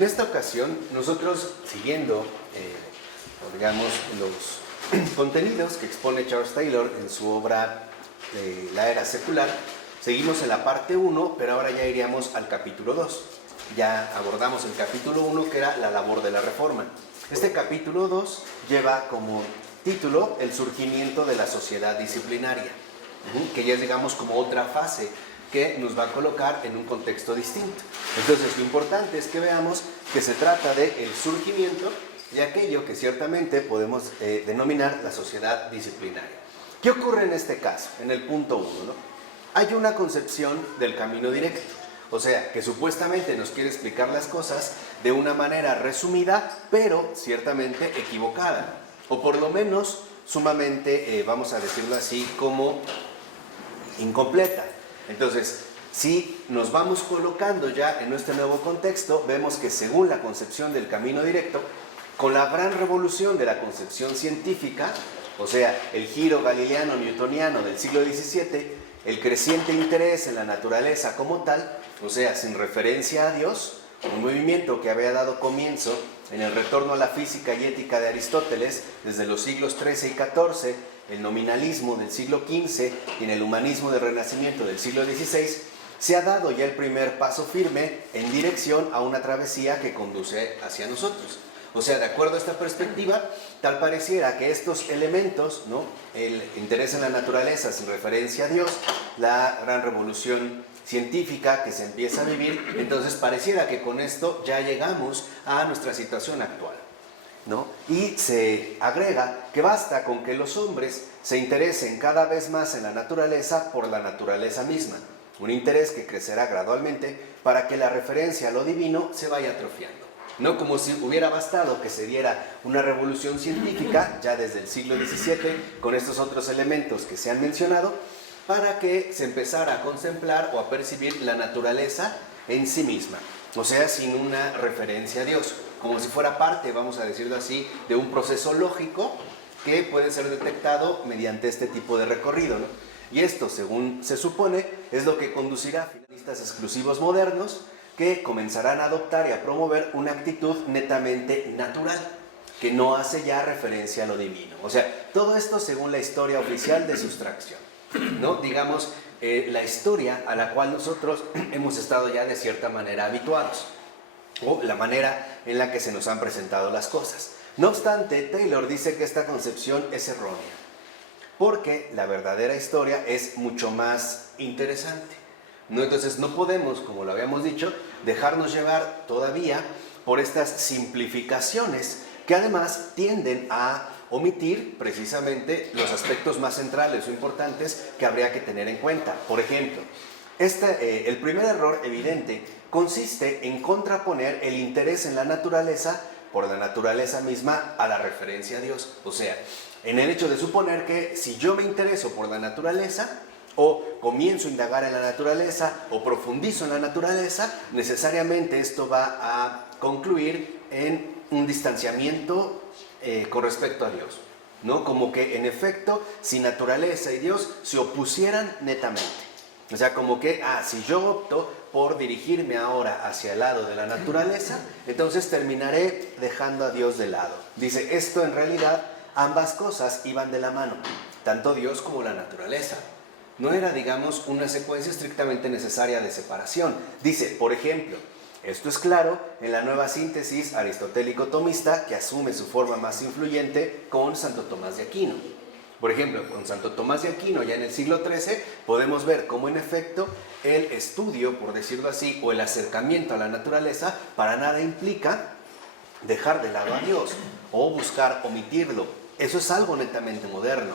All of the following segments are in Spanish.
En esta ocasión, nosotros siguiendo, digamos, los contenidos que expone Charles Taylor en su obra La Era Secular, seguimos en la parte 1, pero ahora ya iríamos al capítulo 2. Ya abordamos el capítulo 1, que era la labor de la reforma. Este capítulo 2 lleva como título el surgimiento de la sociedad disciplinaria, que ya es, digamos, como otra fase que nos va a colocar en un contexto distinto. Entonces, lo importante es que veamos que se trata del surgimiento de aquello que ciertamente podemos denominar la sociedad disciplinaria. ¿Qué ocurre en este caso? En el punto 1, ¿no? Hay una concepción del camino directo, o sea, que supuestamente nos quiere explicar las cosas de una manera resumida, pero ciertamente equivocada, o por lo menos sumamente, vamos a decirlo así, como incompleta. Entonces, si nos vamos colocando ya en este nuevo contexto, vemos que según la concepción del camino directo, con la gran revolución de la concepción científica, o sea, el giro galileano-newtoniano del siglo XVII, el creciente interés en la naturaleza como tal, o sea, sin referencia a Dios, un movimiento que había dado comienzo en el retorno a la física y ética de Aristóteles desde los siglos XIII y XIV, el nominalismo del siglo XV y en el humanismo del Renacimiento del siglo XVI, se ha dado ya el primer paso firme en dirección a una travesía que conduce hacia nosotros. O sea, de acuerdo a esta perspectiva, tal pareciera que estos elementos, ¿no? El interés en la naturaleza sin referencia a Dios, la gran revolución científica que se empieza a vivir, entonces pareciera que con esto ya llegamos a nuestra situación actual, ¿no? Y se agrega que basta con que los hombres se interesen cada vez más en la naturaleza por la naturaleza misma, un interés que crecerá gradualmente para que la referencia a lo divino se vaya atrofiando. No como si hubiera bastado que se diera una revolución científica ya desde el siglo XVII con estos otros elementos que se han mencionado, para que se empezara a contemplar o a percibir la naturaleza en sí misma, o sea, sin una referencia a Dios, como si fuera parte, vamos a decirlo así, de un proceso lógico que puede ser detectado mediante este tipo de recorrido, ¿no? Y esto, según se supone, es lo que conducirá a finalistas exclusivos modernos que comenzarán a adoptar y a promover una actitud netamente natural, que no hace ya referencia a lo divino. O sea, todo esto según la historia oficial de sustracción, ¿no? Digamos, la historia a la cual nosotros hemos estado ya de cierta manera habituados, o la manera en la que se nos han presentado las cosas. No obstante, Taylor dice que esta concepción es errónea, porque la verdadera historia es mucho más interesante, ¿no? Entonces no podemos, como lo habíamos dicho, dejarnos llevar todavía por estas simplificaciones que además tienden a omitir precisamente los aspectos más centrales o importantes que habría que tener en cuenta. Por ejemplo, el primer error evidente consiste en contraponer el interés en la naturaleza por la naturaleza misma a la referencia a Dios. O sea, en el hecho de suponer que si yo me intereso por la naturaleza, o comienzo a indagar en la naturaleza, o profundizo en la naturaleza, necesariamente esto va a concluir en un distanciamiento con respecto a Dios, ¿no? Como que en efecto, si naturaleza y Dios se opusieran netamente. O sea, como que, si yo opto por dirigirme ahora hacia el lado de la naturaleza, entonces terminaré dejando a Dios de lado. Dice, esto en realidad, ambas cosas iban de la mano, tanto Dios como la naturaleza. No era, digamos, una secuencia estrictamente necesaria de separación. Dice, por ejemplo, esto es claro en la nueva síntesis aristotélico-tomista que asume su forma más influyente con Santo Tomás de Aquino. Por ejemplo, con Santo Tomás de Aquino, ya en el siglo XIII, podemos ver cómo en efecto el estudio, por decirlo así, o el acercamiento a la naturaleza, para nada implica dejar de lado a Dios o buscar omitirlo. Eso es algo netamente moderno.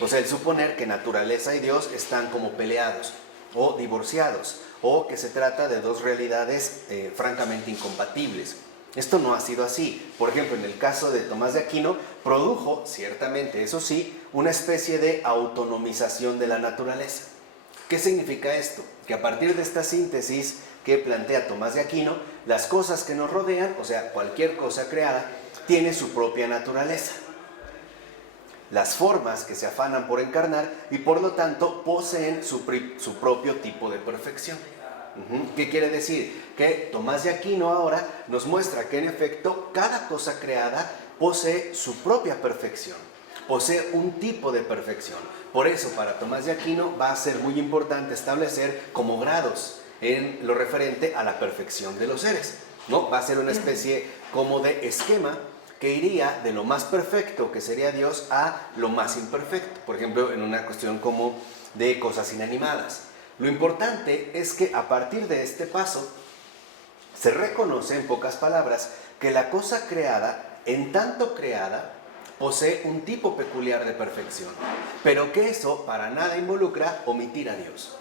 O sea, el suponer que naturaleza y Dios están como peleados o divorciados, o que se trata de dos realidades francamente incompatibles. Esto no ha sido así. Por ejemplo, en el caso de Tomás de Aquino, produjo, ciertamente, eso sí, una especie de autonomización de la naturaleza. ¿Qué significa esto? Que a partir de esta síntesis que plantea Tomás de Aquino, las cosas que nos rodean, o sea, cualquier cosa creada, tiene su propia naturaleza. Las formas que se afanan por encarnar y por lo tanto poseen su propio tipo de perfección. ¿Qué quiere decir? Que Tomás de Aquino ahora nos muestra que en efecto cada cosa creada posee su propia perfección, posee un tipo de perfección. Por eso para Tomás de Aquino va a ser muy importante establecer como grados en lo referente a la perfección de los seres, ¿no? Va a ser una especie como de esquema que iría de lo más perfecto, que sería Dios, a lo más imperfecto. Por ejemplo, en una cuestión como de cosas inanimadas. Lo importante es que a partir de este paso se reconoce, en pocas palabras, que la cosa creada, en tanto creada, posee un tipo peculiar de perfección, pero que eso para nada involucra omitir a Dios.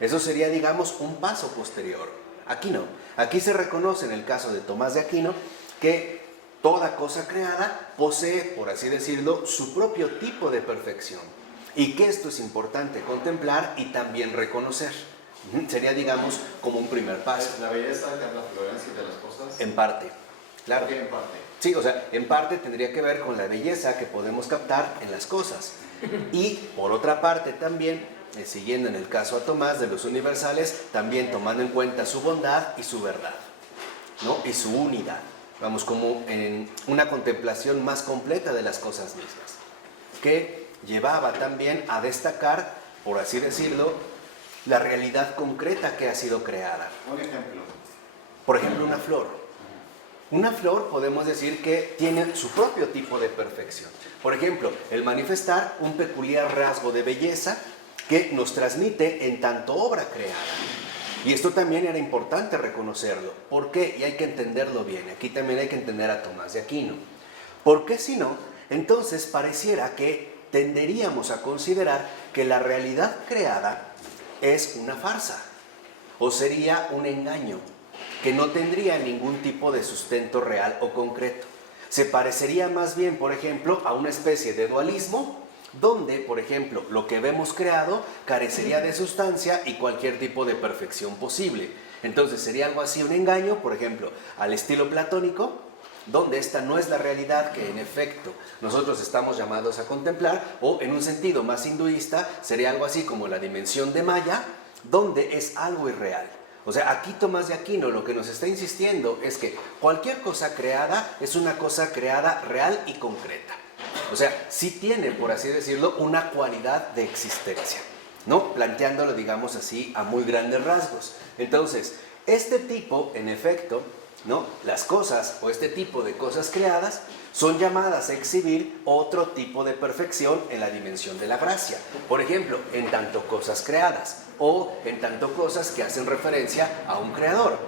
Eso sería, digamos, un paso posterior. Aquí no. Aquí se reconoce en el caso de Tomás de Aquino que toda cosa creada posee, por así decirlo, su propio tipo de perfección. Y que esto es importante contemplar y también reconocer. Sería, digamos, como un primer paso. ¿La belleza de la florencia de las cosas? En parte, claro. ¿Por qué en parte? Sí, o sea, en parte tendría que ver con la belleza que podemos captar en las cosas. Y por otra parte también, siguiendo en el caso a Tomás de los universales, también tomando en cuenta su bondad y su verdad, ¿no? Y su unidad. Vamos, como en una contemplación más completa de las cosas mismas, que llevaba también a destacar, por así decirlo, la realidad concreta que ha sido creada. Un ejemplo. Por ejemplo, una flor. Una flor podemos decir que tiene su propio tipo de perfección. Por ejemplo, el manifestar un peculiar rasgo de belleza que nos transmite en tanto obra creada. Y esto también era importante reconocerlo. ¿Por qué? Y hay que entenderlo bien. Aquí también hay que entender a Tomás de Aquino. Porque si no, entonces pareciera que tenderíamos a considerar que la realidad creada es una farsa o sería un engaño que no tendría ningún tipo de sustento real o concreto. Se parecería más bien, por ejemplo, a una especie de dualismo donde, por ejemplo, lo que vemos creado carecería de sustancia y cualquier tipo de perfección posible. Entonces sería algo así, un engaño, por ejemplo, al estilo platónico, donde esta no es la realidad que en efecto nosotros estamos llamados a contemplar, o en un sentido más hinduista sería algo así como la dimensión de Maya, donde es algo irreal. O sea, aquí Tomás de Aquino lo que nos está insistiendo es que cualquier cosa creada es una cosa creada real y concreta. O sea, sí tiene, por así decirlo, una cualidad de existencia, ¿no? Planteándolo, digamos así, a muy grandes rasgos. Entonces, este tipo, en efecto, ¿no? Las cosas o este tipo de cosas creadas son llamadas a exhibir otro tipo de perfección en la dimensión de la gracia. Por ejemplo, en tanto cosas creadas o en tanto cosas que hacen referencia a un creador.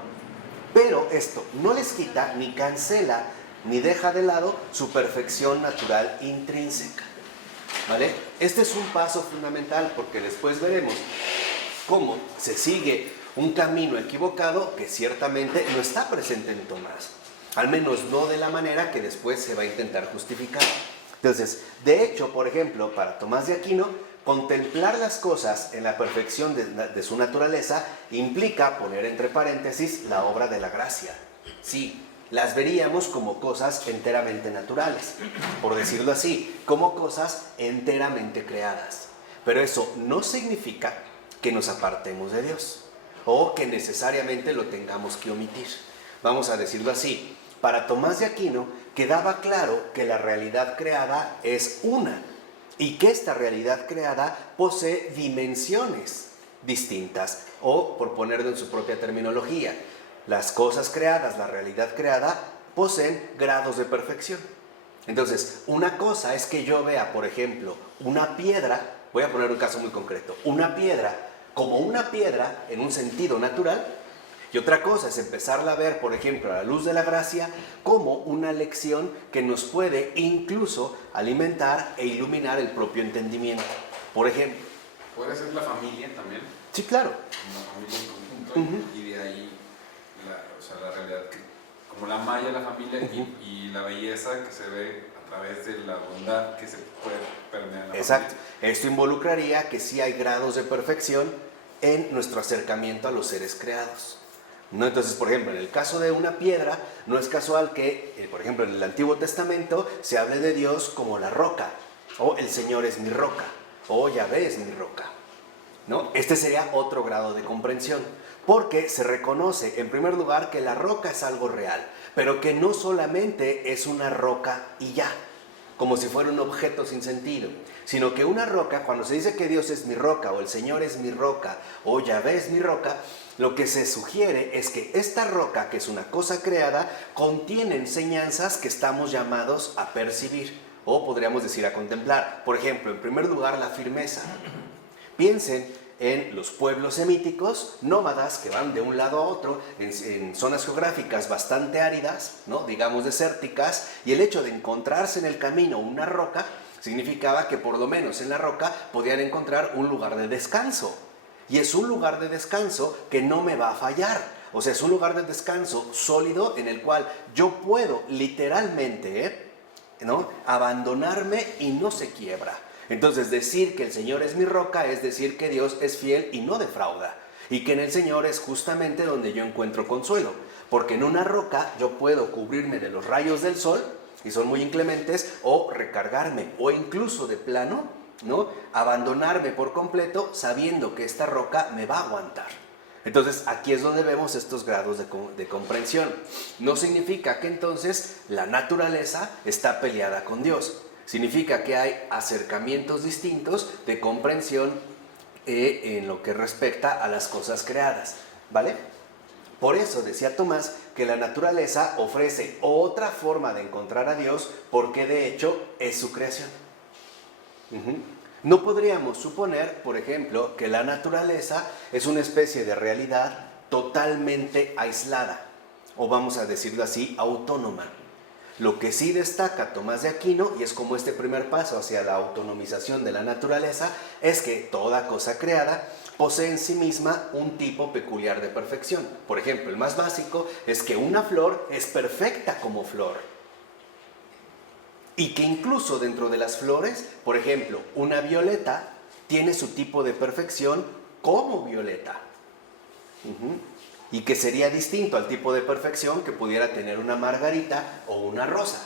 Pero esto no les quita ni cancela ni deja de lado su perfección natural intrínseca, ¿vale? Este es un paso fundamental porque después veremos cómo se sigue un camino equivocado que ciertamente no está presente en Tomás, al menos no de la manera que después se va a intentar justificar. Entonces, de hecho, por ejemplo, para Tomás de Aquino, contemplar las cosas en la perfección de su naturaleza implica poner entre paréntesis la obra de la gracia. Sí, las veríamos como cosas enteramente naturales, por decirlo así, como cosas enteramente creadas. Pero eso no significa que nos apartemos de Dios o que necesariamente lo tengamos que omitir. Vamos a decirlo así, para Tomás de Aquino quedaba claro que la realidad creada es una y que esta realidad creada posee dimensiones distintas, o por ponerlo en su propia terminología, las cosas creadas, la realidad creada, poseen grados de perfección. Entonces, una cosa es que yo vea, por ejemplo, una piedra, voy a poner un caso muy concreto, una piedra como una piedra en un sentido natural, y otra cosa es empezarla a ver, por ejemplo, a la luz de la gracia, como una lección que nos puede incluso alimentar e iluminar el propio entendimiento. Por ejemplo. ¿Puede ser la familia también? Sí, claro. Una familia en conjunto, y de ahí la realidad, como la malla de la familia, y la belleza que se ve a través de la bondad que se puede permear en la Exacto. familia. Esto involucraría que sí hay grados de perfección en nuestro acercamiento a los seres creados, ¿no? Entonces, por ejemplo, en el caso de una piedra, no es casual que, por ejemplo, en el Antiguo Testamento se hable de Dios como la roca, o el Señor es mi roca, o Yahvé es mi roca, ¿no? Este sería otro grado de comprensión. porque se reconoce, en primer lugar, que la roca es algo real, pero que no solamente es una roca y ya, como si fuera un objeto sin sentido, sino que una roca, cuando se dice que Dios es mi roca, o el Señor es mi roca, o Yahvé es mi roca, lo que se sugiere es que esta roca, que es una cosa creada, contiene enseñanzas que estamos llamados a percibir, o podríamos decir a contemplar. Por ejemplo, en primer lugar, la firmeza. Piensen en los pueblos semíticos, nómadas que van de un lado a otro en zonas geográficas bastante áridas, ¿no? Digamos desérticas, y el hecho de encontrarse en el camino una roca significaba que por lo menos en la roca podían encontrar un lugar de descanso. Y es un lugar de descanso que no me va a fallar. O sea, es un lugar de descanso sólido en el cual yo puedo literalmente, ¿no?, abandonarme y no se quiebra. Entonces, decir que el Señor es mi roca es decir que Dios es fiel y no defrauda. Y que en el Señor es justamente donde yo encuentro consuelo. Porque en una roca yo puedo cubrirme de los rayos del sol, y son muy inclementes, o recargarme, o incluso de plano, ¿no?, abandonarme por completo sabiendo que esta roca me va a aguantar. Entonces, aquí es donde vemos estos grados de comprensión. No significa que entonces la naturaleza está peleada con Dios. Significa que hay acercamientos distintos de comprensión en lo que respecta a las cosas creadas, ¿vale? Por eso decía Tomás que la naturaleza ofrece otra forma de encontrar a Dios porque de hecho es su creación. No podríamos suponer, por ejemplo, que la naturaleza es una especie de realidad totalmente aislada, o vamos a decirlo así, autónoma. Lo que sí destaca Tomás de Aquino, y es como este primer paso hacia la autonomización de la naturaleza, es que toda cosa creada posee en sí misma un tipo peculiar de perfección. Por ejemplo, el más básico es que una flor es perfecta como flor. Y que incluso dentro de las flores, por ejemplo, una violeta tiene su tipo de perfección como violeta. Y que sería distinto al tipo de perfección que pudiera tener una margarita o una rosa,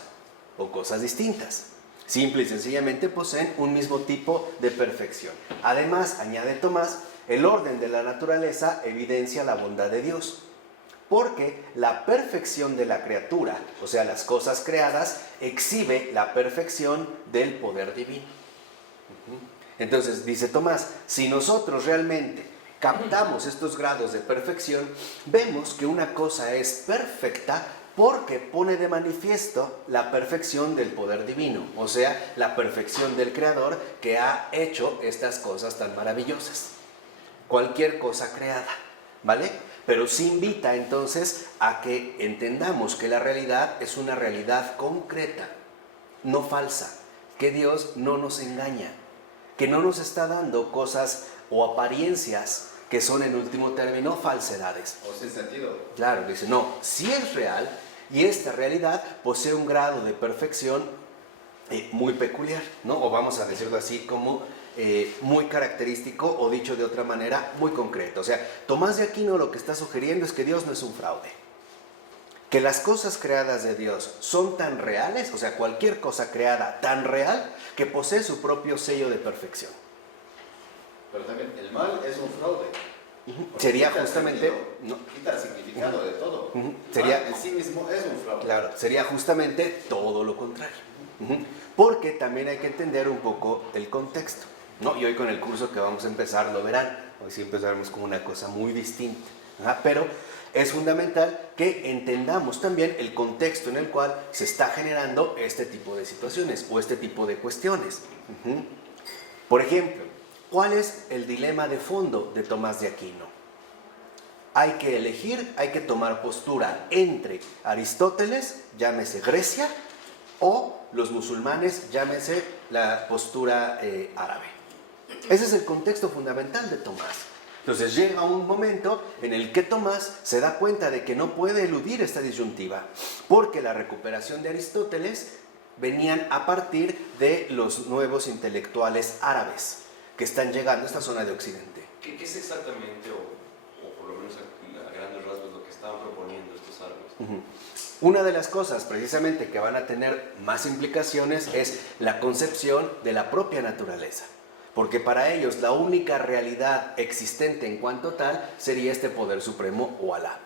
o cosas distintas. Simple y sencillamente poseen un mismo tipo de perfección. Además, añade Tomás, el orden de la naturaleza evidencia la bondad de Dios, porque la perfección de la criatura, o sea, las cosas creadas, exhibe la perfección del poder divino. Entonces, dice Tomás, si nosotros realmente captamos estos grados de perfección, vemos que una cosa es perfecta porque pone de manifiesto la perfección del poder divino, o sea, la perfección del Creador que ha hecho estas cosas tan maravillosas. Cualquier cosa creada, ¿vale? Pero sí invita entonces a que entendamos que la realidad es una realidad concreta, no falsa, que Dios no nos engaña, que no nos está dando cosas o apariencias que son en último término falsedades. O sin sentido. Claro, dice, no, sí es real y esta realidad posee un grado de perfección muy peculiar, ¿no? O vamos a decirlo así como muy característico, o dicho de otra manera, muy concreto. O sea, Tomás de Aquino lo que está sugiriendo es que Dios no es un fraude. Que las cosas creadas de Dios son tan reales, o sea, cualquier cosa creada tan real, que posee su propio sello de perfección. Pero también el mal es un fraude. Sería justamente... Quita el significado de todo. Sería, mal en sí mismo es un fraude. Claro, sería justamente todo lo contrario. Porque también hay que entender un poco el contexto, ¿no? Y hoy con el curso que vamos a empezar lo verán. Hoy sí empezaremos con una cosa muy distinta. Pero es fundamental que entendamos también el contexto en el cual se está generando este tipo de situaciones o este tipo de cuestiones. Por ejemplo, ¿cuál es el dilema de fondo de Tomás de Aquino? Hay que elegir, hay que tomar postura entre Aristóteles, llámese Grecia, o los musulmanes, llámese la postura árabe. Ese es el contexto fundamental de Tomás. Entonces llega un momento en el que Tomás se da cuenta de que no puede eludir esta disyuntiva, porque la recuperación de Aristóteles venían a partir de los nuevos intelectuales árabes que están llegando a esta zona de Occidente. ¿Qué es exactamente, o por lo menos a grandes rasgos, lo que estaban proponiendo estos árabes? Una de las cosas precisamente que van a tener más implicaciones es la concepción de la propia naturaleza. porque para ellos la única realidad existente en cuanto tal sería este poder supremo o Alá.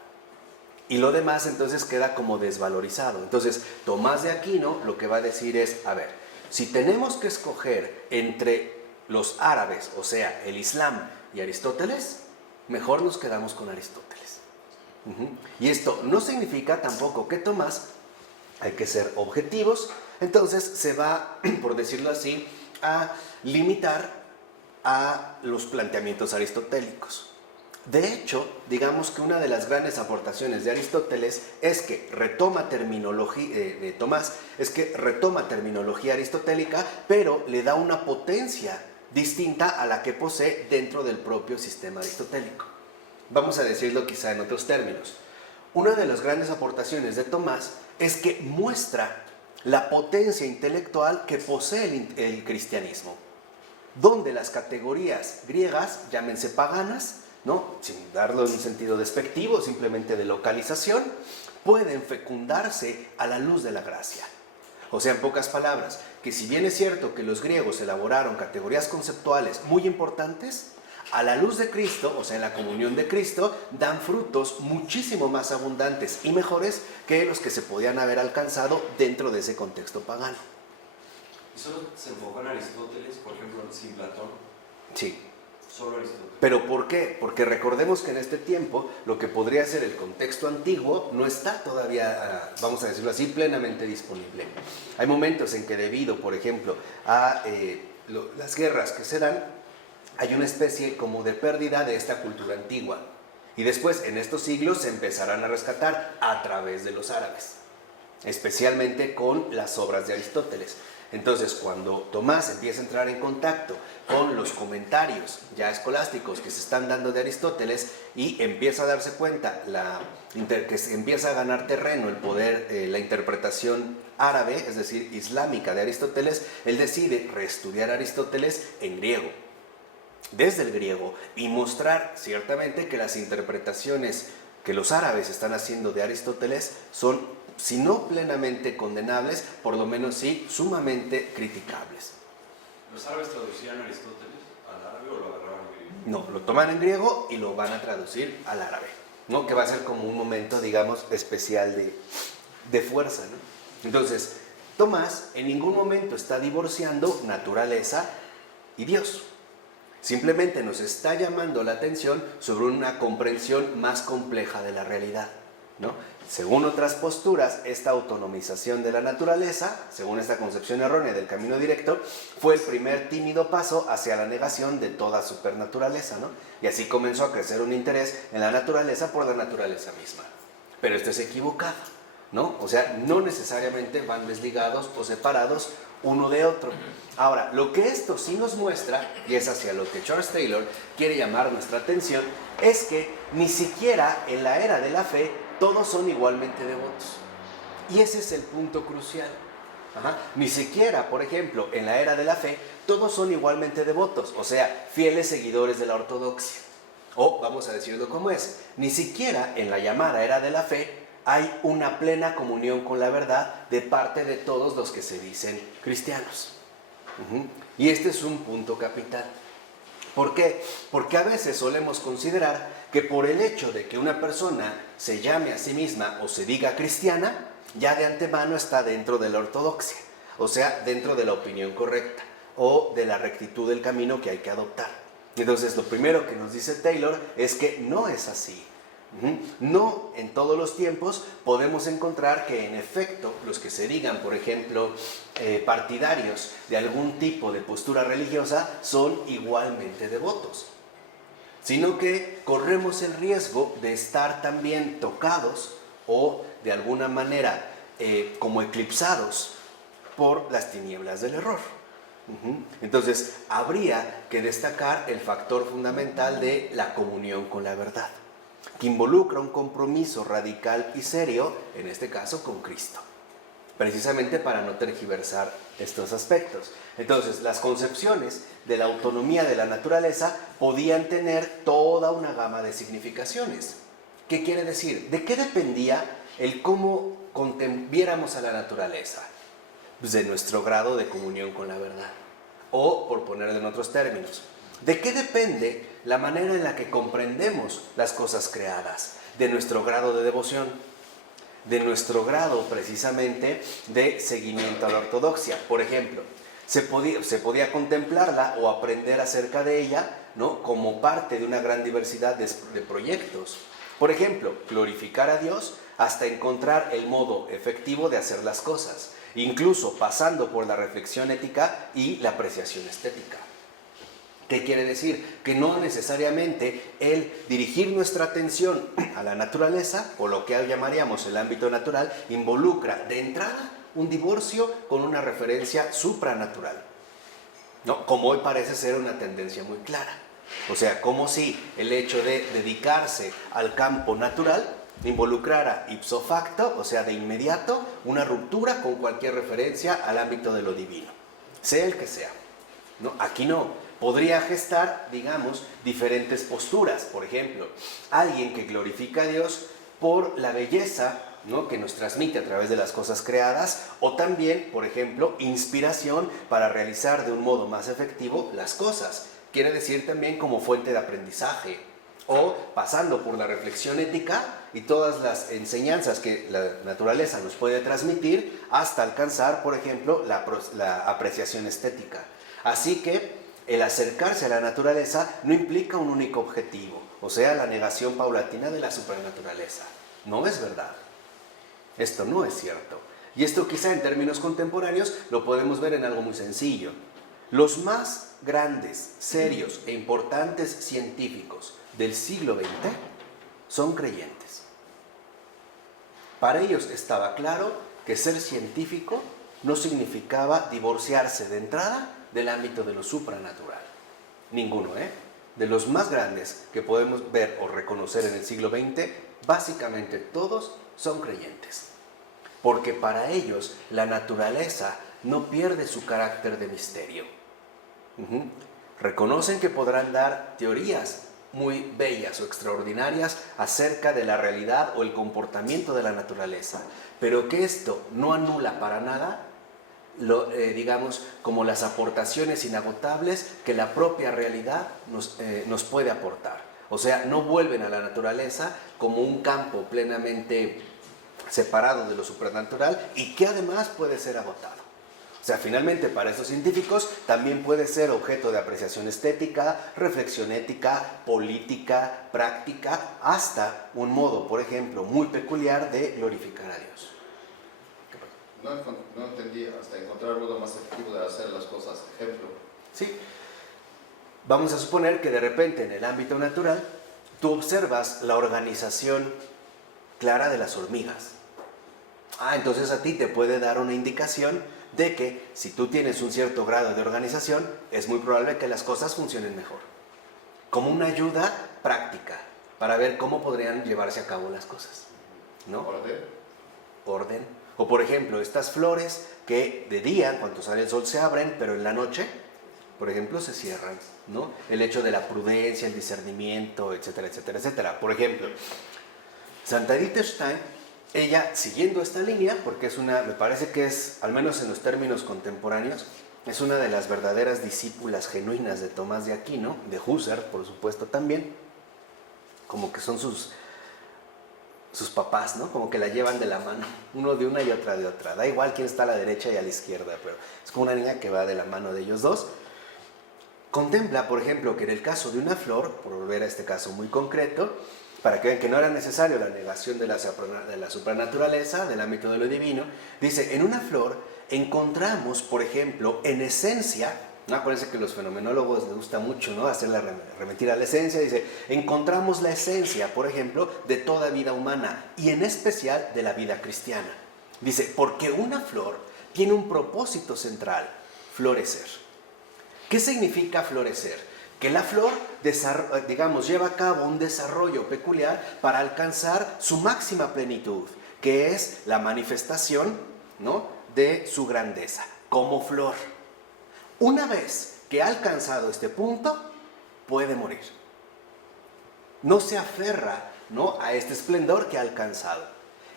Y lo demás entonces queda como desvalorizado. Entonces Tomás de Aquino lo que va a decir es, a ver, si tenemos que escoger entre los árabes, o sea, el Islam y Aristóteles, mejor nos quedamos con Aristóteles. Y esto no significa tampoco que Tomás, hay que ser objetivos, entonces se va, por decirlo así, a limitar a los planteamientos aristotélicos. De hecho, digamos que una de las grandes aportaciones de Aristóteles es que retoma terminología, de Tomás, es que retoma terminología aristotélica, pero le da una potencia distinta a la que posee dentro del propio sistema aristotélico. Vamos a decirlo quizá en otros términos. Una de las grandes aportaciones de Tomás es que muestra la potencia intelectual que posee el cristianismo, donde las categorías griegas, llámense paganas, ¿no?, sin darlo en un sentido despectivo, simplemente de localización, pueden fecundarse a la luz de la gracia. O sea, en pocas palabras, que si bien es cierto que los griegos elaboraron categorías conceptuales muy importantes, a la luz de Cristo, o sea, en la comunión de Cristo, dan frutos muchísimo más abundantes y mejores que los que se podían haber alcanzado dentro de ese contexto pagano. ¿Y solo se enfocó en Aristóteles, por ejemplo, sin Platón? Sí. Solo Aristóteles. ¿Pero por qué? Porque recordemos que en este tiempo lo que podría ser el contexto antiguo no está todavía, vamos a decirlo así, plenamente disponible. Hay momentos en que debido, por ejemplo, a las guerras que se dan, hay una especie como de pérdida de esta cultura antigua. Y después, en estos siglos, se empezarán a rescatar a través de los árabes, especialmente con las obras de Aristóteles. Entonces, cuando Tomás empieza a entrar en contacto con los comentarios ya escolásticos que se están dando de Aristóteles y empieza a darse cuenta que se empieza a ganar terreno el poder, la interpretación árabe, es decir, islámica de Aristóteles, él decide reestudiar a Aristóteles en griego, desde el griego, y mostrar ciertamente que las interpretaciones que los árabes están haciendo de Aristóteles son, si no plenamente condenables, por lo menos sí sumamente criticables. ¿Los árabes traducían Aristóteles al árabe o lo agarraban en griego? No, lo toman en griego y lo van a traducir al árabe, ¿no? Que va a ser como un momento, digamos, especial de fuerza, ¿no? Entonces, Tomás en ningún momento está divorciando naturaleza y Dios. Simplemente nos está llamando la atención sobre una comprensión más compleja de la realidad, ¿no? Según otras posturas, esta autonomización de la naturaleza, según esta concepción errónea del camino directo, fue el primer tímido paso hacia la negación de toda supernaturaleza, ¿no? Y así comenzó a crecer un interés en la naturaleza por la naturaleza misma. Pero esto es equivocado, ¿no? O sea, no necesariamente van desligados o separados uno de otro. Ahora, lo que esto sí nos muestra, y es hacia lo que Charles Taylor quiere llamar nuestra atención, es que ni siquiera en la era de la fe todos son igualmente devotos. Y ese es el punto crucial. Ni siquiera, por ejemplo, en la era de la fe todos son igualmente devotos, o sea, fieles seguidores de la ortodoxia. O, vamos a decirlo como es, ni siquiera en la llamada era de la fe hay una plena comunión con la verdad de parte de todos los que se dicen cristianos. Y este es un punto capital. ¿Por qué? Porque a veces solemos considerar que por el hecho de que una persona se llame a sí misma o se diga cristiana, ya de antemano está dentro de la ortodoxia, o sea, dentro de la opinión correcta o de la rectitud del camino que hay que adoptar. Entonces, lo primero que nos dice Taylor es que no es así. No en todos los tiempos podemos encontrar que en efecto los que se digan, por ejemplo, partidarios de algún tipo de postura religiosa son igualmente devotos, sino que corremos el riesgo de estar también tocados o de alguna manera como eclipsados por las tinieblas del error. Entonces habría que destacar el factor fundamental de la comunión con la verdad, que involucra un compromiso radical y serio, en este caso con Cristo, precisamente para no tergiversar estos aspectos. Entonces, las concepciones de la autonomía de la naturaleza podían tener toda una gama de significaciones. ¿Qué quiere decir? ¿De qué dependía el cómo viéramos a la naturaleza? Pues de nuestro grado de comunión con la verdad. O, por ponerlo en otros términos, ¿de qué depende la manera en la que comprendemos las cosas creadas? De nuestro grado de devoción, de nuestro grado precisamente de seguimiento a la ortodoxia. Por ejemplo, se podía contemplarla o aprender acerca de ella, ¿no?, como parte de una gran diversidad de proyectos. Por ejemplo, glorificar a Dios hasta encontrar el modo efectivo de hacer las cosas, incluso pasando por la reflexión ética y la apreciación estética. ¿Qué quiere decir? Que no necesariamente el dirigir nuestra atención a la naturaleza, o lo que hoy llamaríamos el ámbito natural, involucra de entrada un divorcio con una referencia supranatural, ¿no? Como hoy parece ser una tendencia muy clara. O sea, como si el hecho de dedicarse al campo natural involucrara ipso facto, o sea, de inmediato, una ruptura con cualquier referencia al ámbito de lo divino, sea el que sea, ¿no? Aquí no. Podría gestar, digamos, diferentes posturas. Por ejemplo, alguien que glorifica a Dios por la belleza, ¿no?, que nos transmite a través de las cosas creadas, o también, por ejemplo, inspiración para realizar de un modo más efectivo las cosas. Quiere decir también como fuente de aprendizaje, o pasando por la reflexión ética y todas las enseñanzas que la naturaleza nos puede transmitir, hasta alcanzar, por ejemplo, la apreciación estética. Así que el acercarse a la naturaleza no implica un único objetivo, o sea, la negación paulatina de la supernaturaleza. No es verdad. Esto no es cierto. Y esto quizá en términos contemporáneos lo podemos ver en algo muy sencillo. Los más grandes, serios e importantes científicos del siglo XX son creyentes. Para ellos estaba claro que ser científico no significaba divorciarse de entrada del ámbito de lo supranatural. Ninguno, de los más grandes que podemos ver o reconocer en el siglo XX, básicamente todos son creyentes. Porque para ellos la naturaleza no pierde su carácter de misterio. Reconocen que podrán dar teorías muy bellas o extraordinarias acerca de la realidad o el comportamiento de la naturaleza, pero que esto no anula para nada digamos, como las aportaciones inagotables que la propia realidad nos puede aportar. O sea, no vuelven a la naturaleza como un campo plenamente separado de lo supernatural y que además puede ser agotado. O sea, finalmente para estos científicos también puede ser objeto de apreciación estética, reflexión ética, política, práctica, hasta un modo, por ejemplo, muy peculiar de glorificar a Dios. No entendí, hasta encontrar un modo más efectivo de hacer las cosas. Ejemplo. Sí. Vamos a suponer que de repente en el ámbito natural tú observas la organización clara de las hormigas. Entonces a ti te puede dar una indicación de que si tú tienes un cierto grado de organización, es muy probable que las cosas funcionen mejor. Como una ayuda práctica para ver cómo podrían llevarse a cabo las cosas, ¿no? Orden. O por ejemplo, estas flores que de día, cuando sale el sol, se abren, pero en la noche, por ejemplo, se cierran, ¿no? El hecho de la prudencia, el discernimiento, etcétera, etcétera, etcétera. Por ejemplo, Santa Edith Stein, ella siguiendo esta línea, porque me parece que es, al menos en los términos contemporáneos, es una de las verdaderas discípulas genuinas de Tomás de Aquino, de Husserl, por supuesto también, como que son sus papás, ¿no? Como que la llevan de la mano, uno de una y otra de otra. Da igual quién está a la derecha y a la izquierda, pero es como una niña que va de la mano de ellos dos. Contempla, por ejemplo, que en el caso de una flor, por volver a este caso muy concreto, para que vean que no era necesario la negación de la supranaturaleza, del ámbito de lo divino, dice, en una flor encontramos, por ejemplo, en esencia, ¿no? Acuérdense que los fenomenólogos les gusta mucho, ¿no?, hacerla remitir a la esencia. Dice, encontramos la esencia, por ejemplo, de toda vida humana y en especial de la vida cristiana. Dice, porque una flor tiene un propósito central, florecer. ¿Qué significa florecer? Que la flor, digamos, lleva a cabo un desarrollo peculiar para alcanzar su máxima plenitud, que es la manifestación, ¿no?, de su grandeza, como flor. Una vez que ha alcanzado este punto, puede morir. No se aferra, ¿no?, a este esplendor que ha alcanzado.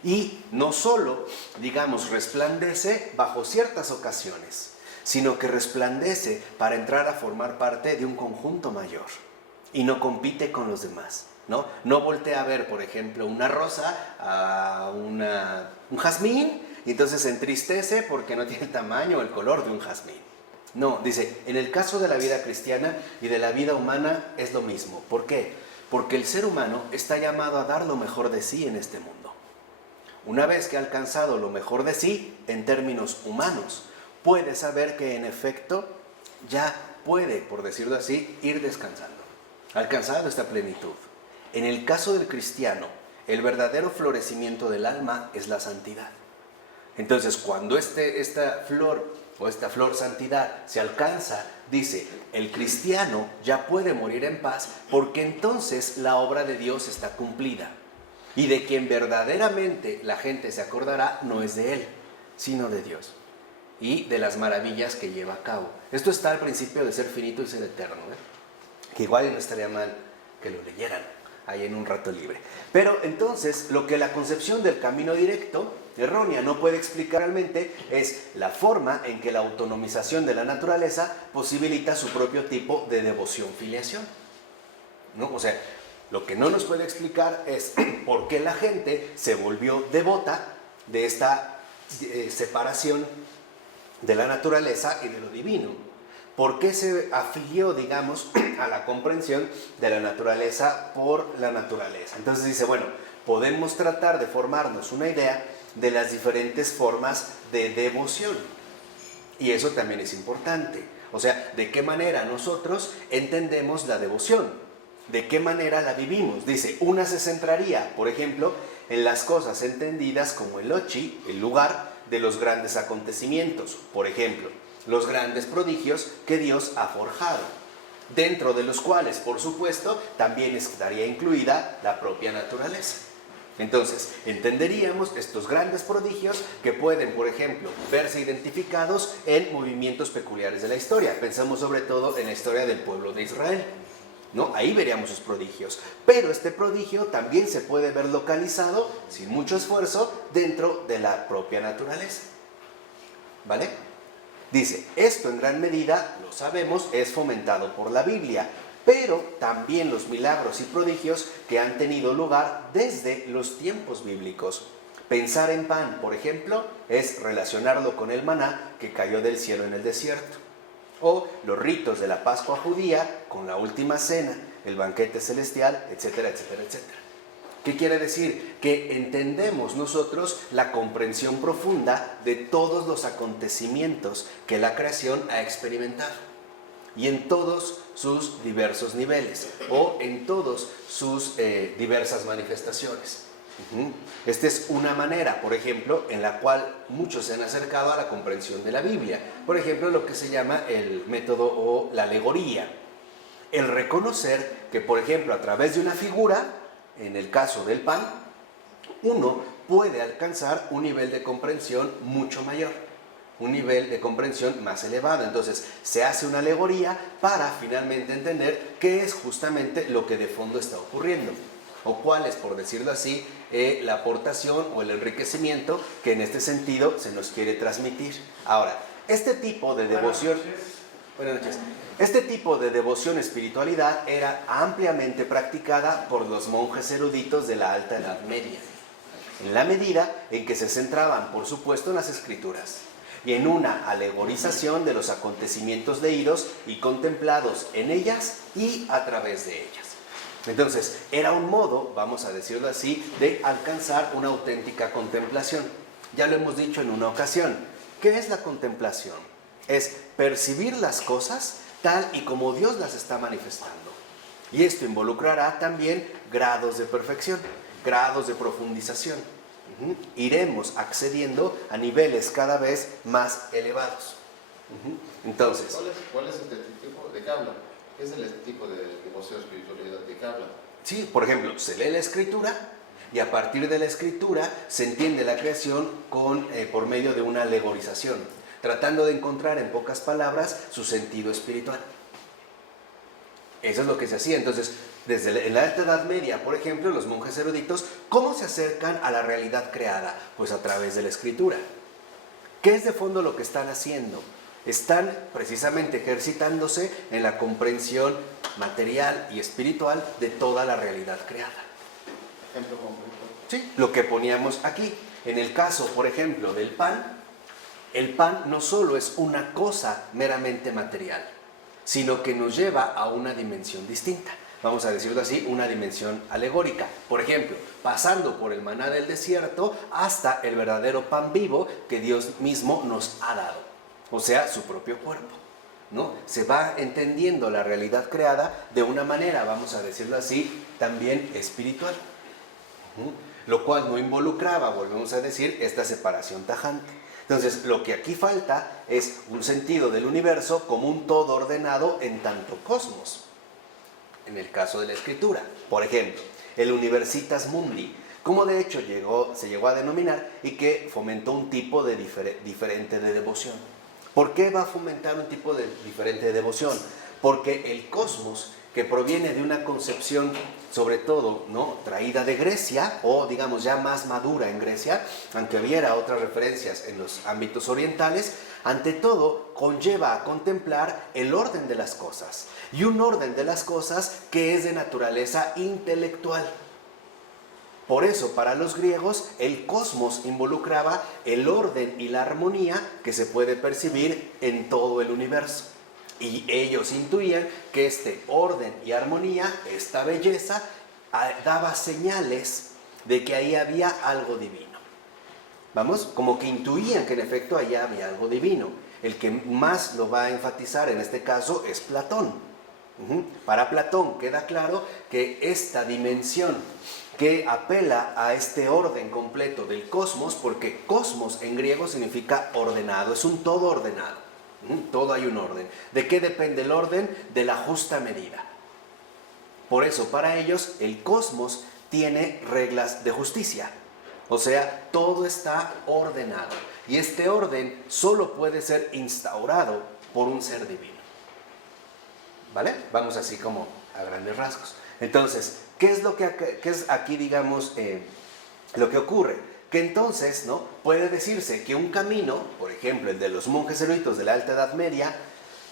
Y no solo, digamos, resplandece bajo ciertas ocasiones, sino que resplandece para entrar a formar parte de un conjunto mayor y no compite con los demás. No voltea a ver, por ejemplo, una rosa a un jazmín y entonces se entristece porque no tiene el tamaño o el color de un jazmín. No, dice, en el caso de la vida cristiana y de la vida humana es lo mismo. ¿Por qué? Porque el ser humano está llamado a dar lo mejor de sí en este mundo. Una vez que ha alcanzado lo mejor de sí, en términos humanos, puede saber que en efecto ya puede, por decirlo así, ir descansando, alcanzado esta plenitud. En el caso del cristiano, el verdadero florecimiento del alma es la santidad. Entonces, cuando esta flor santidad se alcanza, dice, el cristiano ya puede morir en paz porque entonces la obra de Dios está cumplida. Y de quien verdaderamente la gente se acordará no es de él, sino de Dios y de las maravillas que lleva a cabo. Esto está al principio de ser finito y ser eterno, que igual no estaría mal que lo leyeran ahí en un rato libre. Pero entonces, lo que la concepción del camino directo, errónea, no puede explicar realmente es la forma en que la autonomización de la naturaleza posibilita su propio tipo de devoción-filiación, ¿no? O sea, lo que no nos puede explicar es por qué la gente se volvió devota de esta separación de la naturaleza y de lo divino. ¿Por qué se afilió, digamos, a la comprensión de la naturaleza por la naturaleza? Entonces dice, bueno, podemos tratar de formarnos una idea de las diferentes formas de devoción. Y eso también es importante. O sea, ¿de qué manera nosotros entendemos la devoción? ¿De qué manera la vivimos? Dice, una se centraría, por ejemplo, en las cosas entendidas como el ochi, el lugar de los grandes acontecimientos. Por ejemplo, los grandes prodigios que Dios ha forjado, dentro de los cuales, por supuesto, también estaría incluida la propia naturaleza. Entonces, entenderíamos estos grandes prodigios que pueden, por ejemplo, verse identificados en movimientos peculiares de la historia. Pensamos sobre todo en la historia del pueblo de Israel, ¿no? Ahí veríamos sus prodigios. Pero este prodigio también se puede ver localizado, sin mucho esfuerzo, dentro de la propia naturaleza. ¿Vale? Dice, esto en gran medida, lo sabemos, es fomentado por la Biblia, pero también los milagros y prodigios que han tenido lugar desde los tiempos bíblicos. Pensar en pan, por ejemplo, es relacionarlo con el maná que cayó del cielo en el desierto. O los ritos de la Pascua judía con la última cena, el banquete celestial, etcétera, etcétera, etcétera. ¿Qué quiere decir? Que entendemos nosotros la comprensión profunda de todos los acontecimientos que la creación ha experimentado y en todos sus diversos niveles o en todas sus diversas manifestaciones. Esta es una manera, por ejemplo, en la cual muchos se han acercado a la comprensión de la Biblia. Por ejemplo, lo que se llama el método o la alegoría. El reconocer que, por ejemplo, a través de una figura, en el caso del pan, uno puede alcanzar un nivel de comprensión mucho mayor, un nivel de comprensión más elevado. Entonces, se hace una alegoría para finalmente entender qué es justamente lo que de fondo está ocurriendo, o cuál es, por decirlo así, la aportación o el enriquecimiento que en este sentido se nos quiere transmitir. Ahora, este tipo de devoción... Buenas noches. Este tipo de devoción espiritualidad era ampliamente practicada por los monjes eruditos de la Alta Edad Media, en la medida en que se centraban, por supuesto, en las escrituras y en una alegorización de los acontecimientos leídos y contemplados en ellas y a través de ellas. Entonces, era un modo, vamos a decirlo así, de alcanzar una auténtica contemplación. Ya lo hemos dicho en una ocasión. ¿Qué es la contemplación? Es percibir las cosas tal y como Dios las está manifestando. Y esto involucrará también grados de perfección, grados de profundización. Iremos accediendo a niveles cada vez más elevados. Entonces, ¿Cuál es este tipo de que habla? ¿Qué es el tipo de devoción espiritualidad de que habla? sí, por ejemplo, se lee la Escritura y a partir de la Escritura se entiende la creación por medio de una alegorización, tratando de encontrar en pocas palabras su sentido espiritual. Eso es lo que se hacía. Entonces, en la Alta Edad Media, por ejemplo, los monjes eruditos, ¿cómo se acercan a la realidad creada? Pues a través de la Escritura. ¿Qué es de fondo lo que están haciendo? Están precisamente ejercitándose en la comprensión material y espiritual de toda la realidad creada. Ejemplo concreto. Sí, lo que poníamos aquí. En el caso, por ejemplo, del pan, el pan no solo es una cosa meramente material, sino que nos lleva a una dimensión distinta. Vamos a decirlo así, una dimensión alegórica. Por ejemplo, pasando por el maná del desierto hasta el verdadero pan vivo que Dios mismo nos ha dado, o sea, su propio cuerpo, ¿no? Se va entendiendo la realidad creada de una manera, vamos a decirlo así, también espiritual. Lo cual no involucraba, volvemos a decir, esta separación tajante. Entonces, lo que aquí falta es un sentido del universo como un todo ordenado en tanto cosmos. En el caso de la escritura, por ejemplo, el Universitas Mundi, como de hecho se llegó a denominar y que fomentó un tipo de diferente de devoción. ¿Por qué va a fomentar un tipo de diferente de devoción? Porque el cosmos, que proviene de una concepción sobre todo, ¿no?, traída de Grecia, o digamos ya más madura en Grecia, aunque hubiera otras referencias en los ámbitos orientales, ante todo conlleva a contemplar el orden de las cosas, y un orden de las cosas que es de naturaleza intelectual. Por eso, para los griegos, el cosmos involucraba el orden y la armonía que se puede percibir en todo el universo. Y ellos intuían que este orden y armonía, esta belleza, daba señales de que ahí había algo divino. Vamos, como que intuían que en efecto allá había algo divino. El que más lo va a enfatizar en este caso es Platón. Para Platón queda claro que esta dimensión que apela a este orden completo del cosmos, porque cosmos en griego significa ordenado, es un todo ordenado. Todo hay un orden. ¿De qué depende el orden? De la justa medida. Por eso, para ellos, el cosmos tiene reglas de justicia. O sea, todo está ordenado. Y este orden solo puede ser instaurado por un ser divino. ¿Vale? Vamos así como a grandes rasgos. Entonces, ¿qué es aquí, digamos, lo que ocurre? Que entonces, ¿no?, puede decirse que un camino, por ejemplo, el de los monjes eruditos de la Alta Edad Media,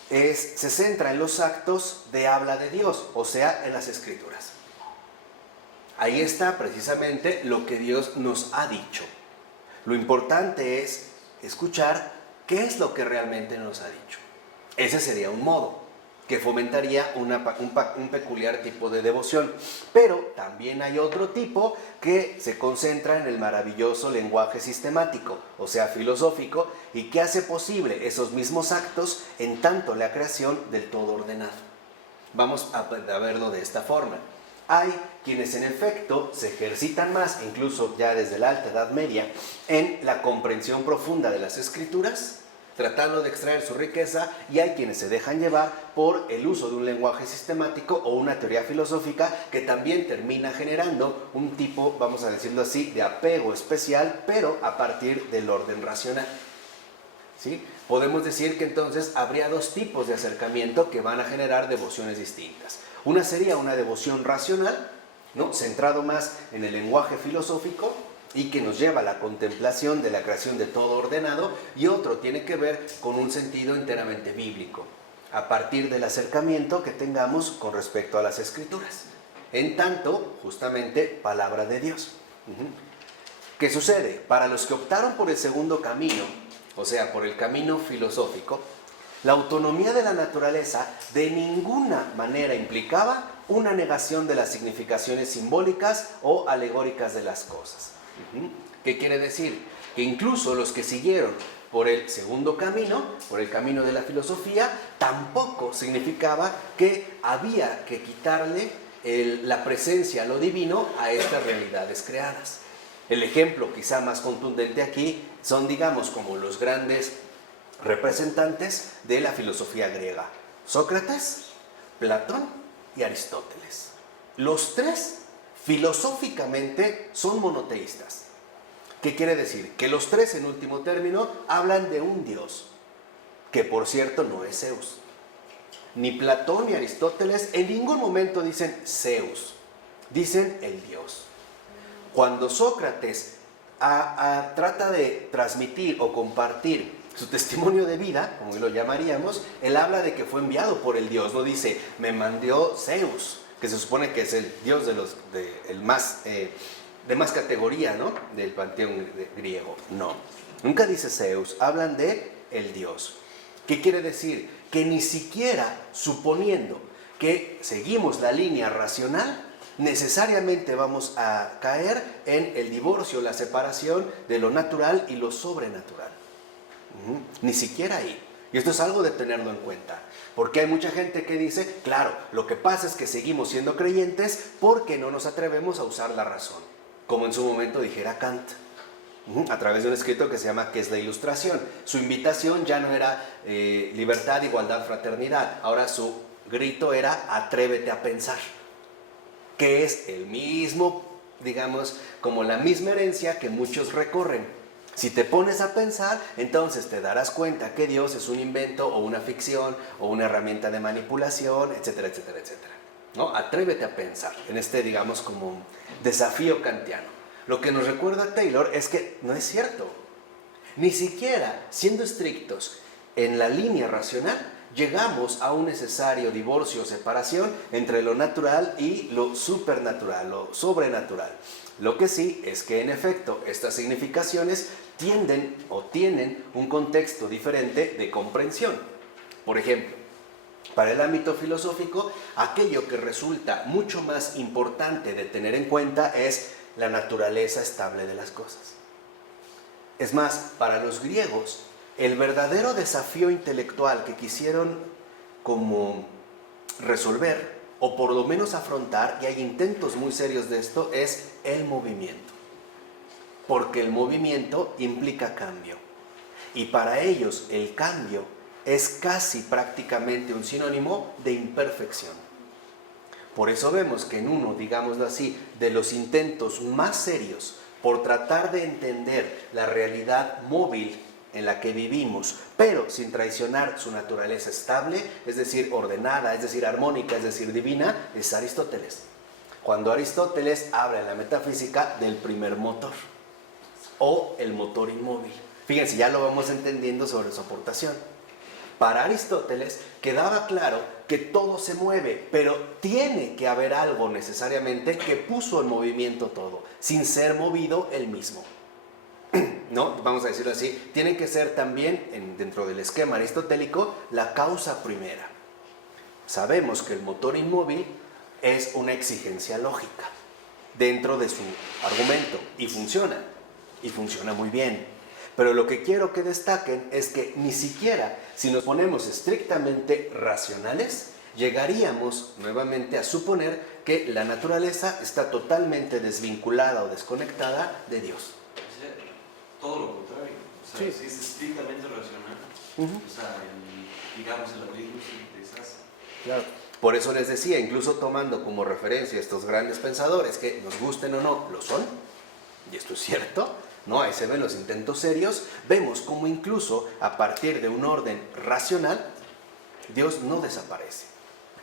se centra en los actos de habla de Dios, o sea, en las Escrituras. Ahí está precisamente lo que Dios nos ha dicho. Lo importante es escuchar qué es lo que realmente nos ha dicho. Ese sería un modo que fomentaría un peculiar tipo de devoción. Pero también hay otro tipo que se concentra en el maravilloso lenguaje sistemático, o sea, filosófico, y que hace posible esos mismos actos en tanto la creación del todo ordenado. Vamos a verlo de esta forma. Hay quienes en efecto se ejercitan más, incluso ya desde la Alta Edad Media, en la comprensión profunda de las Escrituras, tratando de extraer su riqueza, y hay quienes se dejan llevar por el uso de un lenguaje sistemático o una teoría filosófica que también termina generando un tipo, vamos a decirlo así, de apego especial, pero a partir del orden racional. ¿Sí? Podemos decir que entonces habría dos tipos de acercamiento que van a generar devociones distintas. Una sería una devoción racional, ¿no?, centrado más en el lenguaje filosófico, y que nos lleva a la contemplación de la creación de todo ordenado, y otro tiene que ver con un sentido enteramente bíblico, a partir del acercamiento que tengamos con respecto a las Escrituras, en tanto, justamente, palabra de Dios. ¿Qué sucede? Para los que optaron por el segundo camino, o sea, por el camino filosófico, la autonomía de la naturaleza de ninguna manera implicaba una negación de las significaciones simbólicas o alegóricas de las cosas. ¿Qué quiere decir? Que incluso los que siguieron por el segundo camino, por el camino de la filosofía, tampoco significaba que había que quitarle la presencia, lo divino, a estas realidades creadas. El ejemplo quizá más contundente aquí son, digamos, como los grandes representantes de la filosofía griega: Sócrates, Platón y Aristóteles. Los tres filosóficamente son monoteístas. ¿Qué quiere decir? Que los tres, en último término, hablan de un Dios, que por cierto no es Zeus. Ni Platón ni Aristóteles en ningún momento dicen Zeus, dicen el Dios. Cuando Sócrates trata de transmitir o compartir su testimonio de vida, como lo llamaríamos, él habla de que fue enviado por el Dios. No dice, me mandó Zeus, que se supone que es el Dios el más, de más categoría, ¿no?, del panteón griego. No, nunca dice Zeus, hablan de el Dios. ¿Qué quiere decir? Que ni siquiera suponiendo que seguimos la línea racional, necesariamente vamos a caer en el divorcio, la separación de lo natural y lo sobrenatural. Ni siquiera ahí. Y esto es algo de tenerlo en cuenta. Porque hay mucha gente que dice, claro, lo que pasa es que seguimos siendo creyentes porque no nos atrevemos a usar la razón. Como en su momento dijera Kant, a través de un escrito que se llama ¿Qué es la ilustración? Su invitación ya no era libertad, igualdad, fraternidad. Ahora su grito era atrévete a pensar. Que es el mismo, digamos, como la misma herencia que muchos recorren. Si te pones a pensar, entonces te darás cuenta que Dios es un invento o una ficción o una herramienta de manipulación, etcétera, etcétera, etcétera, ¿no? Atrévete a pensar en este, digamos, como desafío kantiano. Lo que nos recuerda Taylor es que no es cierto. Ni siquiera siendo estrictos en la línea racional, llegamos a un necesario divorcio o separación entre lo natural y lo supernatural, lo sobrenatural. Lo que sí es que en efecto estas significaciones tienden o tienen un contexto diferente de comprensión. Por ejemplo, para el ámbito filosófico, aquello que resulta mucho más importante de tener en cuenta es la naturaleza estable de las cosas. Es más, para los griegos, el verdadero desafío intelectual que quisieron como resolver, o por lo menos afrontar, y hay intentos muy serios de esto, es el movimiento. Porque el movimiento implica cambio. Y para ellos el cambio es casi prácticamente un sinónimo de imperfección. Por eso vemos que en uno, digámoslo así, de los intentos más serios por tratar de entender la realidad móvil en la que vivimos, pero sin traicionar su naturaleza estable, es decir, ordenada, es decir, armónica, es decir, divina, es Aristóteles. Cuando Aristóteles habla en la metafísica del primer motor, o el motor inmóvil. Fíjense, ya lo vamos entendiendo sobre su aportación. Para Aristóteles quedaba claro que todo se mueve, pero tiene que haber algo necesariamente que puso en movimiento todo, sin ser movido él mismo. ¿No? Vamos a decirlo así, tiene que ser también, dentro del esquema aristotélico, la causa primera. Sabemos que el motor inmóvil es una exigencia lógica dentro de su argumento y funciona muy bien. Pero lo que quiero que destaquen es que ni siquiera si nos ponemos estrictamente racionales, llegaríamos nuevamente a suponer que la naturaleza está totalmente desvinculada o desconectada de Dios. Todo lo contrario. O sea, Sí. si es estrictamente racional, o sea, digamos, el algoritmo se deshace. Claro. Por eso les decía, incluso tomando como referencia a estos grandes pensadores, que nos gusten o no, lo son, y esto es cierto, ¿no? Ahí se ven los intentos serios, vemos como incluso a partir de un orden racional, Dios no desaparece.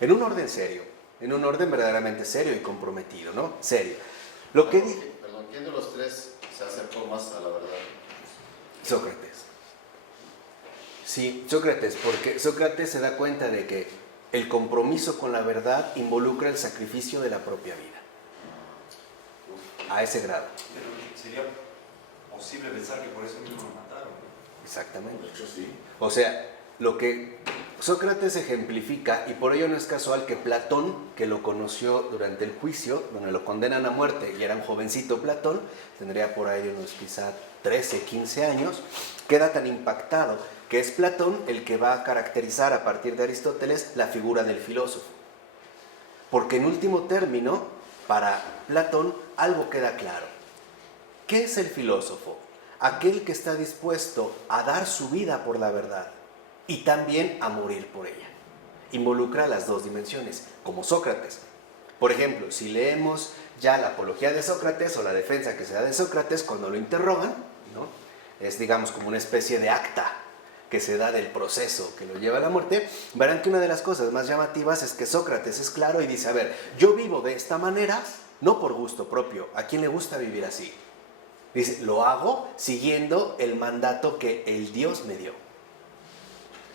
En un orden serio, en un orden verdaderamente serio y comprometido, ¿no? Serio. Lo que Perdón, ¿quién de los tres se acercó más a la verdad? Sócrates. Sí, Sócrates, porque Sócrates se da cuenta de que el compromiso con la verdad involucra el sacrificio de la propia vida. A ese grado. Pero sería posible pensar que por eso mismo lo mataron. Exactamente. De hecho, sí. O sea, lo que Sócrates ejemplifica, y por ello no es casual que Platón, que lo conoció durante el juicio, donde lo condenan a muerte, y era un jovencito Platón, tendría por ahí unos quizá 13, 15 años, queda tan impactado que es Platón el que va a caracterizar a partir de Aristóteles la figura del filósofo. Porque en último término, para Platón, algo queda claro. ¿Qué es el filósofo? Aquel que está dispuesto a dar su vida por la verdad y también a morir por ella. Involucra las dos dimensiones, como Sócrates. Por ejemplo, si leemos ya la apología de Sócrates o la defensa que se da de Sócrates cuando lo interrogan, ¿no? Es, digamos, como una especie de acta que se da del proceso que lo lleva a la muerte, verán que una de las cosas más llamativas es que Sócrates es claro y dice, a ver, yo vivo de esta manera, no por gusto propio. ¿A quién le gusta vivir así? Dice, lo hago siguiendo el mandato que el Dios me dio.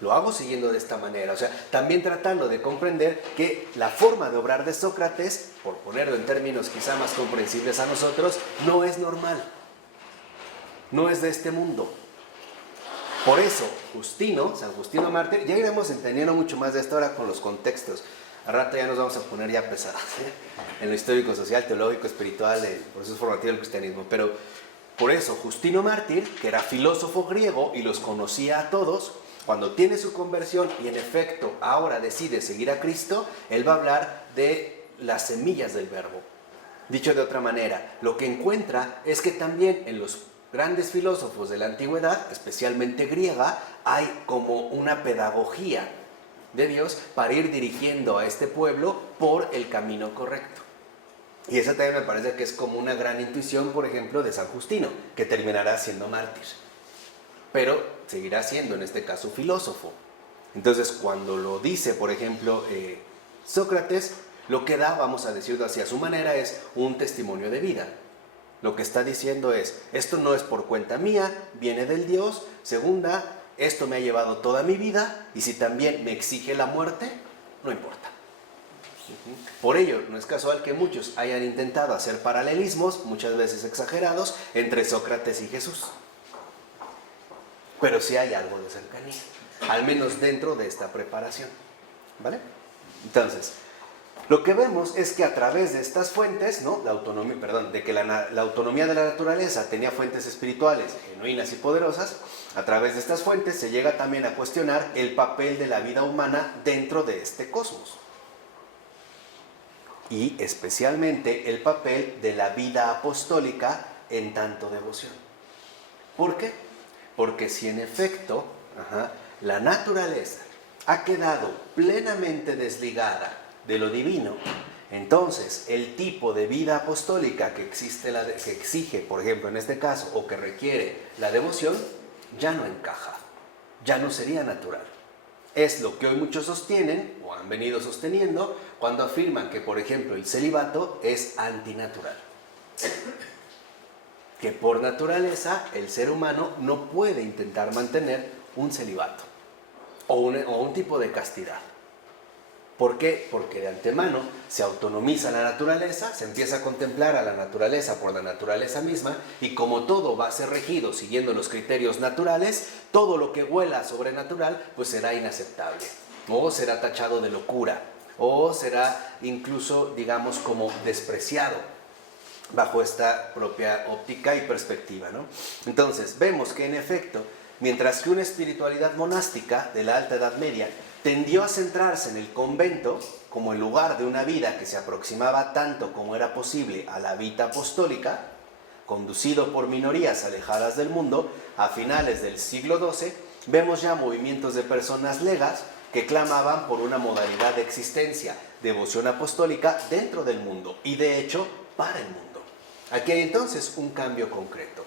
lo hago siguiendo de esta manera. O sea, también tratando de comprender que la forma de obrar de Sócrates, por ponerlo en términos quizá más comprensibles a nosotros, no es normal. No es de este mundo. Por eso, San Justino Mártir, ya iremos entendiendo mucho más de esto ahora con los contextos. Al rato ya nos vamos a poner ya pesados, en lo histórico, social, teológico, espiritual, el proceso formativo del cristianismo. Pero por eso, Justino Mártir, que era filósofo griego y los conocía a todos, cuando tiene su conversión y en efecto ahora decide seguir a Cristo, él va a hablar de las semillas del verbo. Dicho de otra manera, lo que encuentra es que también en los grandes filósofos de la antigüedad, especialmente griega, hay como una pedagogía de Dios para ir dirigiendo a este pueblo por el camino correcto. Y esa también me parece que es como una gran intuición, por ejemplo, de San Justino, que terminará siendo mártir, pero seguirá siendo en este caso filósofo. Entonces, cuando lo dice, por ejemplo, Sócrates, lo que da, vamos a decirlo así a su manera, es un testimonio de vida. Lo que está diciendo es, esto no es por cuenta mía, viene del Dios. Segunda, esto me ha llevado toda mi vida, y si también me exige la muerte, no importa. Por ello, no es casual que muchos hayan intentado hacer paralelismos, muchas veces exagerados, entre Sócrates y Jesús. Pero sí hay algo de cercanía, al menos dentro de esta preparación. ¿Vale? Entonces, lo que vemos es que a través de estas fuentes, ¿no? La autonomía de la naturaleza tenía fuentes espirituales genuinas y poderosas. A través de estas fuentes se llega también a cuestionar el papel de la vida humana dentro de este cosmos. Y especialmente el papel de la vida apostólica en tanto devoción. ¿Por qué? Porque si en efecto la naturaleza ha quedado plenamente desligada de lo divino, entonces el tipo de vida apostólica que exige, por ejemplo, en este caso, o que requiere la devoción, ya no encaja, ya no sería natural. Es lo que hoy muchos sostienen, o han venido sosteniendo, cuando afirman que, por ejemplo, el celibato es antinatural. Que por naturaleza el ser humano no puede intentar mantener un celibato o un tipo de castidad. ¿Por qué? Porque de antemano se autonomiza la naturaleza, se empieza a contemplar a la naturaleza por la naturaleza misma, y como todo va a ser regido siguiendo los criterios naturales, todo lo que huela sobrenatural pues será inaceptable, o será tachado de locura, o será incluso, digamos, como despreciado bajo esta propia óptica y perspectiva, ¿no? Entonces, vemos que en efecto, mientras que una espiritualidad monástica de la Alta Edad Media tendió a centrarse en el convento como el lugar de una vida que se aproximaba tanto como era posible a la vida apostólica, conducido por minorías alejadas del mundo, a finales del siglo XII, vemos ya movimientos de personas legas que clamaban por una modalidad de existencia, devoción apostólica dentro del mundo y de hecho para el mundo. Aquí hay entonces un cambio concreto.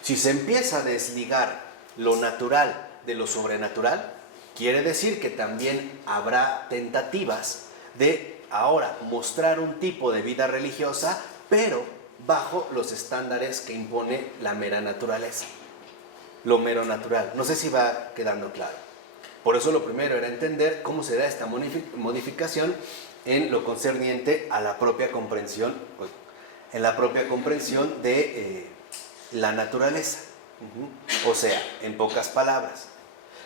Si se empieza a desligar lo natural de lo sobrenatural, quiere decir que también habrá tentativas de ahora mostrar un tipo de vida religiosa, pero bajo los estándares que impone la mera naturaleza, lo mero natural. No sé si va quedando claro. Por eso lo primero era entender cómo se da esta modificación en lo concerniente a la propia comprensión, de la naturaleza. O sea, en pocas palabras,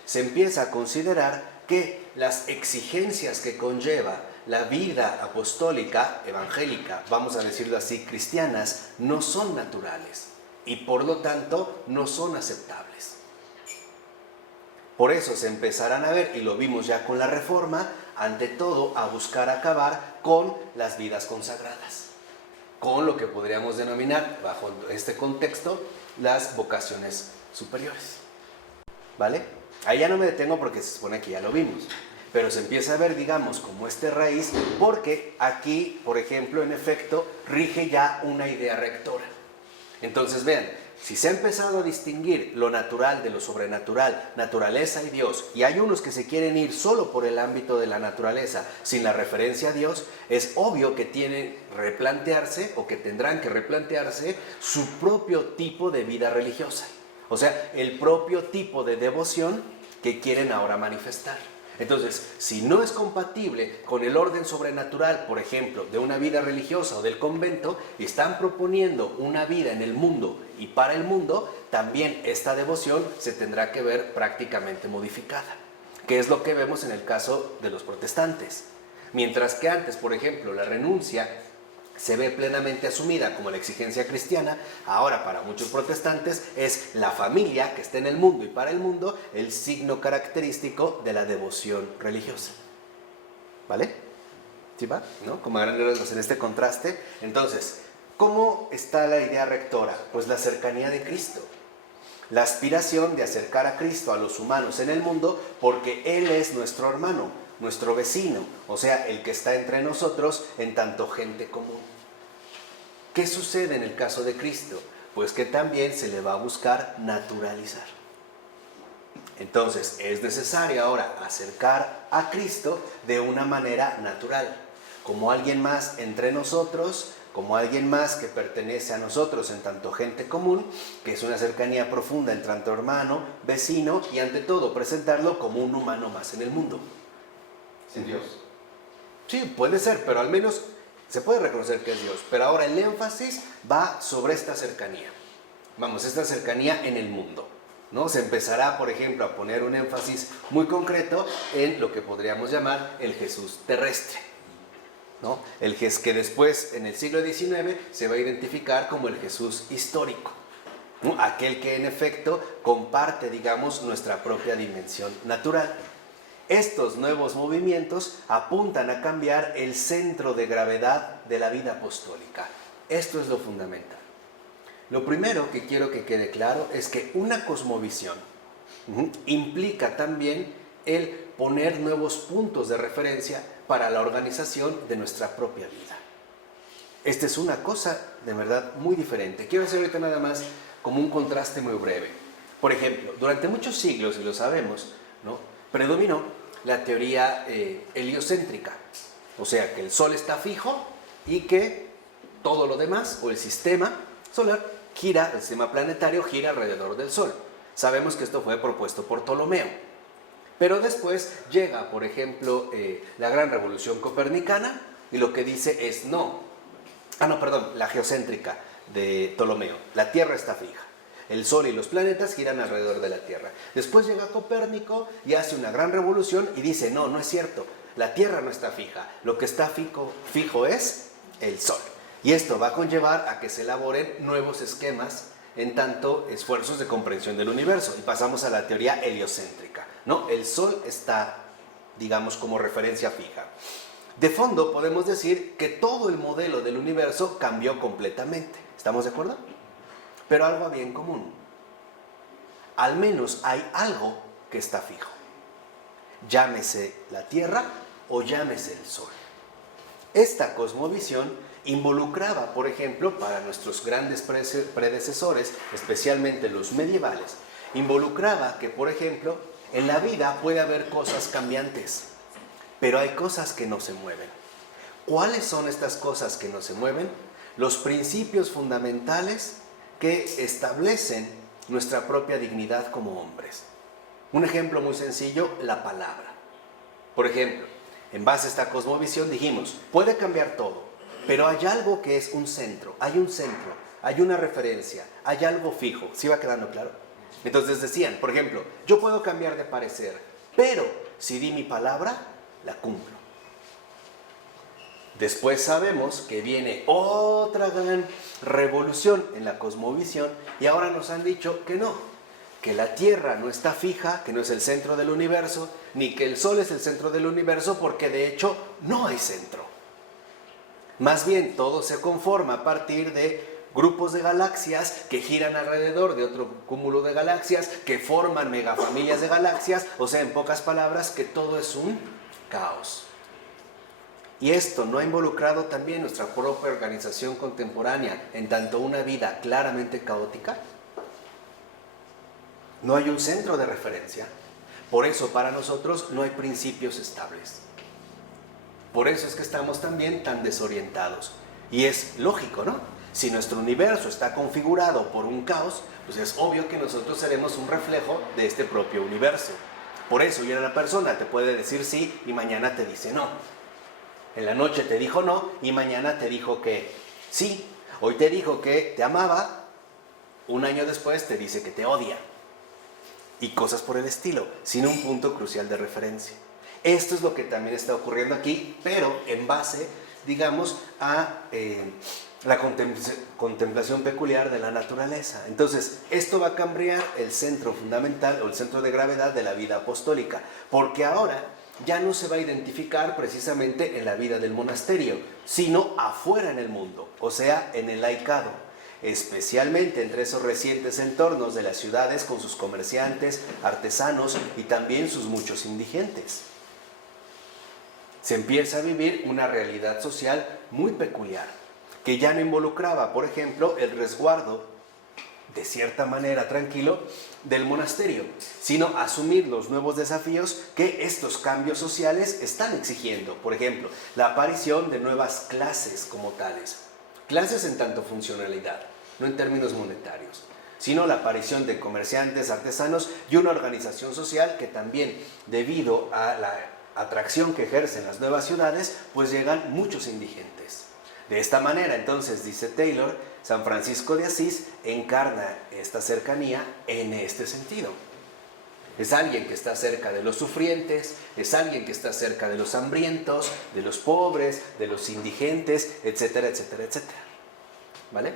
se empieza a considerar que las exigencias que conlleva la vida apostólica, evangélica, vamos a decirlo así, cristianas, no son naturales y por lo tanto no son aceptables. Por eso se empezarán a ver, y lo vimos ya con la Reforma, ante todo a buscar acabar con las vidas consagradas, con lo que podríamos denominar, bajo este contexto, las vocaciones superiores. ¿Vale? Ahí ya no me detengo porque se supone que ya lo vimos, pero se empieza a ver, digamos, como raíz, porque aquí, por ejemplo, en efecto, rige ya una idea rectora. Entonces, vean, si se ha empezado a distinguir lo natural de lo sobrenatural, naturaleza y Dios, y hay unos que se quieren ir solo por el ámbito de la naturaleza, sin la referencia a Dios, es obvio que tienen que replantearse, o que tendrán que replantearse, su propio tipo de vida religiosa. O sea, el propio tipo de devoción que quieren ahora manifestar. Entonces, si no es compatible con el orden sobrenatural, por ejemplo, de una vida religiosa o del convento, y están proponiendo una vida en el mundo y para el mundo, también esta devoción se tendrá que ver prácticamente modificada, que es lo que vemos en el caso de los protestantes. Mientras que antes, por ejemplo, la renuncia se ve plenamente asumida como la exigencia cristiana, ahora para muchos protestantes es la familia que está en el mundo y para el mundo el signo característico de la devoción religiosa. ¿Vale? ¿Sí va? ¿No? Como a grandes rasgos en este contraste. Entonces, ¿cómo está la idea rectora? Pues la cercanía de Cristo. La aspiración de acercar a Cristo a los humanos en el mundo porque Él es nuestro hermano, nuestro vecino, o sea, el que está entre nosotros en tanto gente común. ¿Qué sucede en el caso de Cristo? Pues que también se le va a buscar naturalizar. Entonces, es necesario ahora acercar a Cristo de una manera natural, como alguien más entre nosotros, como alguien más que pertenece a nosotros en tanto gente común, que es una cercanía profunda entre tanto hermano, vecino y ante todo presentarlo como un humano más en el mundo. Sin Dios. Sí, puede ser, pero al menos se puede reconocer que es Dios. Pero ahora el énfasis va sobre esta cercanía. Vamos, esta cercanía en el mundo, ¿no? Se empezará, por ejemplo, a poner un énfasis muy concreto en lo que podríamos llamar el Jesús terrestre, ¿no? El que después, en el siglo XIX, se va a identificar como el Jesús histórico, ¿no? Aquel que en efecto comparte, digamos, nuestra propia dimensión natural. Estos nuevos movimientos apuntan a cambiar el centro de gravedad de la vida apostólica. Esto es lo fundamental. Lo primero que quiero que quede claro es que una cosmovisión implica también el poner nuevos puntos de referencia para la organización de nuestra propia vida. Esta es una cosa de verdad muy diferente. Quiero hacer ahorita nada más como un contraste muy breve. Por ejemplo, durante muchos siglos, y lo sabemos, ¿no?, predominó la teoría heliocéntrica, o sea que el Sol está fijo y que todo lo demás, o el sistema solar, gira, el sistema planetario gira alrededor del Sol. Sabemos que esto fue propuesto por Ptolomeo. Pero después llega, por ejemplo, la gran revolución copernicana y lo que dice es la geocéntrica de Ptolomeo. La Tierra está fija. El Sol y los planetas giran alrededor de la Tierra. Después llega Copérnico y hace una gran revolución y dice, no es cierto, la Tierra no está fija, lo que está fijo es el Sol. Y esto va a conllevar a que se elaboren nuevos esquemas en tanto esfuerzos de comprensión del universo. Y pasamos a la teoría heliocéntrica, ¿no? El Sol está, digamos, como referencia fija. De fondo podemos decir que todo el modelo del universo cambió completamente. ¿Estamos de acuerdo? Pero algo había en común. Al menos hay algo que está fijo. Llámese la Tierra o llámese el Sol. Esta cosmovisión involucraba, por ejemplo, para nuestros grandes predecesores, especialmente los medievales, involucraba que, por ejemplo, en la vida puede haber cosas cambiantes, pero hay cosas que no se mueven. ¿Cuáles son estas cosas que no se mueven? Los principios fundamentales que establecen nuestra propia dignidad como hombres. Un ejemplo muy sencillo, la palabra. Por ejemplo, en base a esta cosmovisión dijimos, puede cambiar todo, pero hay algo que es un centro, hay una referencia, hay algo fijo. ¿Sí va quedando claro? Entonces decían, por ejemplo, yo puedo cambiar de parecer, pero si di mi palabra, la cumplo. Después sabemos que viene otra gran revolución en la cosmovisión y ahora nos han dicho que no, que la Tierra no está fija, que no es el centro del universo, ni que el Sol es el centro del universo, porque de hecho no hay centro. Más bien todo se conforma a partir de grupos de galaxias que giran alrededor de otro cúmulo de galaxias, que forman megafamilias de galaxias, o sea, en pocas palabras, que todo es un caos. Y esto no ha involucrado también nuestra propia organización contemporánea, en tanto una vida claramente caótica. No hay un centro de referencia. Por eso para nosotros no hay principios estables. Por eso es que estamos también tan desorientados. Y es lógico, ¿no? Si nuestro universo está configurado por un caos, pues es obvio que nosotros seremos un reflejo de este propio universo. Por eso hoy una persona te puede decir sí y mañana te dice no. En la noche te dijo no y mañana te dijo que sí. Hoy te dijo que te amaba, un año después te dice que te odia. Y cosas por el estilo, sin un punto crucial de referencia. Esto es lo que también está ocurriendo aquí, pero en base, digamos, a la contemplación peculiar de la naturaleza. Entonces, esto va a cambiar el centro fundamental o el centro de gravedad de la vida apostólica, porque ahora ya no se va a identificar precisamente en la vida del monasterio, sino afuera en el mundo, o sea, en el laicado, especialmente entre esos recientes entornos de las ciudades con sus comerciantes, artesanos y también sus muchos indigentes. Se empieza a vivir una realidad social muy peculiar, que ya no involucraba, por ejemplo, el resguardo, de cierta manera tranquilo, del monasterio, sino asumir los nuevos desafíos que estos cambios sociales están exigiendo. Por ejemplo, la aparición de nuevas clases como tales. Clases en tanto funcionalidad, no en términos monetarios, sino la aparición de comerciantes, artesanos y una organización social que también, debido a la atracción que ejercen las nuevas ciudades, pues llegan muchos indigentes. De esta manera, entonces, dice Taylor, San Francisco de Asís encarna esta cercanía en este sentido. Es alguien que está cerca de los sufrientes, es alguien que está cerca de los hambrientos, de los pobres, de los indigentes, etcétera, etcétera, etcétera. ¿Vale?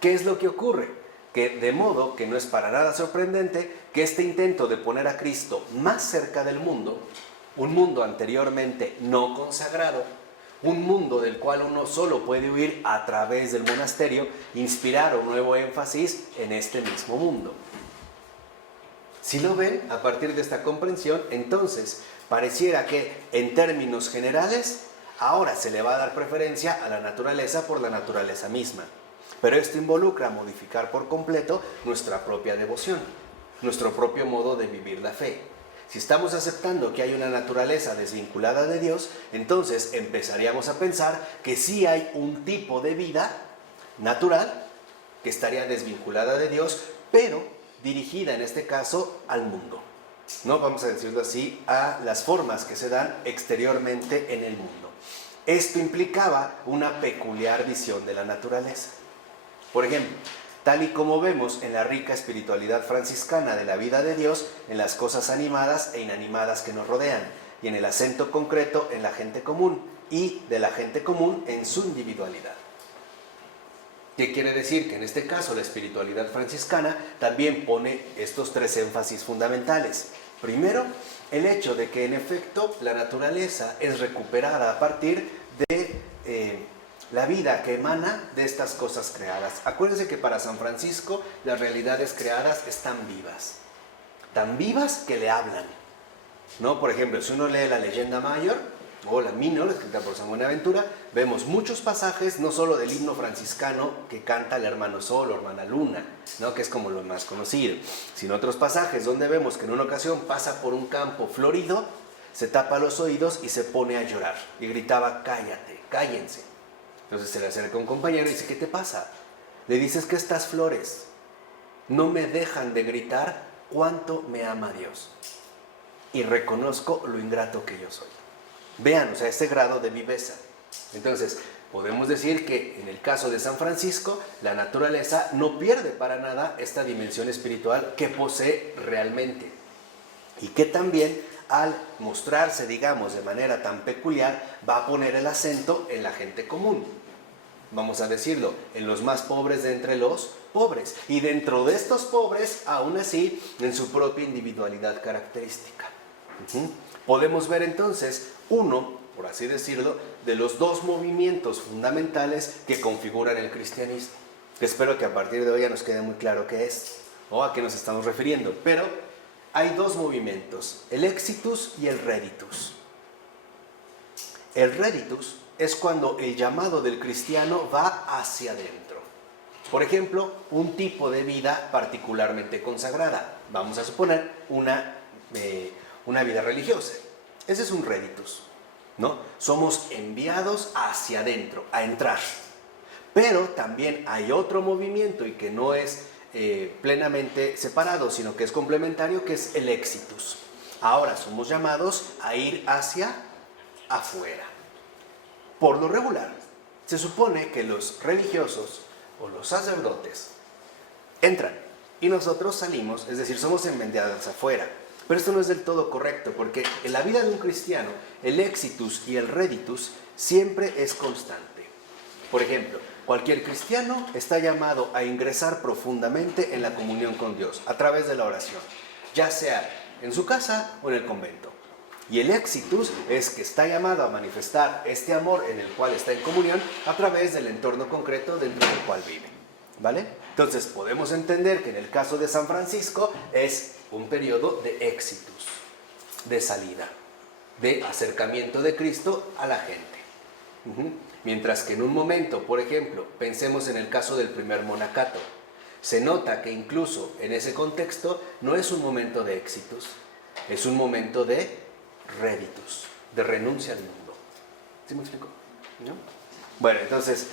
¿Qué es lo que ocurre? Que de modo que no es para nada sorprendente que este intento de poner a Cristo más cerca del mundo, un mundo anteriormente no consagrado, un mundo del cual uno solo puede huir a través del monasterio, inspirara un nuevo énfasis en este mismo mundo. Si lo ven, a partir de esta comprensión, entonces pareciera que en términos generales ahora se le va a dar preferencia a la naturaleza por la naturaleza misma. Pero esto involucra modificar por completo nuestra propia devoción, nuestro propio modo de vivir la fe. Si estamos aceptando que hay una naturaleza desvinculada de Dios, entonces empezaríamos a pensar que sí hay un tipo de vida natural que estaría desvinculada de Dios, pero dirigida en este caso al mundo. No vamos a decirlo así, a las formas que se dan exteriormente en el mundo. Esto implicaba una peculiar visión de la naturaleza. Por ejemplo, tal y como vemos en la rica espiritualidad franciscana de la vida de Dios, en las cosas animadas e inanimadas que nos rodean, y en el acento concreto en la gente común, y de la gente común en su individualidad. ¿Qué quiere decir? Que en este caso la espiritualidad franciscana también pone estos tres énfasis fundamentales. Primero, el hecho de que en efecto la naturaleza es recuperada a partir de la vida que emana de estas cosas creadas. Acuérdense que para San Francisco las realidades creadas están vivas, tan vivas que le hablan, ¿no? Por ejemplo, si uno lee la Leyenda Mayor o la Minor, escrita por San Buenaventura, vemos muchos pasajes, no solo del himno franciscano que canta el hermano Sol o hermana Luna, ¿no? Que es como lo más conocido, sino otros pasajes donde vemos que en una ocasión pasa por un campo florido, se tapa los oídos y se pone a llorar, y gritaba: cállate, cállense. Entonces se le acerca un compañero y dice: ¿qué te pasa? Le dices que estas flores no me dejan de gritar cuánto me ama Dios, y reconozco lo ingrato que yo soy. Vean, o sea, ese grado de viveza. Entonces, podemos decir que en el caso de San Francisco, la naturaleza no pierde para nada esta dimensión espiritual que posee realmente, y que también, al mostrarse, digamos, de manera tan peculiar, va a poner el acento en la gente común. Vamos a decirlo, en los más pobres de entre los pobres. Y dentro de estos pobres, aún así, en su propia individualidad característica. Podemos ver entonces uno, por así decirlo, de los dos movimientos fundamentales que configuran el cristianismo. Espero que a partir de hoy ya nos quede muy claro qué es o a qué nos estamos refiriendo. Pero hay dos movimientos, el exitus y el reditus. El reditus es cuando el llamado del cristiano va hacia adentro. Por ejemplo, un tipo de vida particularmente consagrada. Vamos a suponer una vida religiosa. Ese es un reditus, ¿no? Somos enviados hacia adentro, a entrar. Pero también hay otro movimiento, y que no es plenamente separado, sino que es complementario, que es el exitus. Ahora somos llamados a ir hacia afuera. Por lo regular, se supone que los religiosos o los sacerdotes entran y nosotros salimos, es decir, somos enmendados afuera. Pero esto no es del todo correcto, porque en la vida de un cristiano, el exitus y el reditus siempre es constante. Por ejemplo, cualquier cristiano está llamado a ingresar profundamente en la comunión con Dios a través de la oración, ya sea en su casa o en el convento. Y el exitus es que está llamado a manifestar este amor en el cual está en comunión a través del entorno concreto dentro del cual vive. ¿Vale? Entonces podemos entender que en el caso de San Francisco es un periodo de exitus, de salida, de acercamiento de Cristo a la gente. Mientras que en un momento, por ejemplo, pensemos en el caso del primer monacato, se nota que incluso en ese contexto no es un momento de exitus, es un momento de reditus, de renuncia al mundo. ¿Sí me explico? ¿No? Bueno, entonces,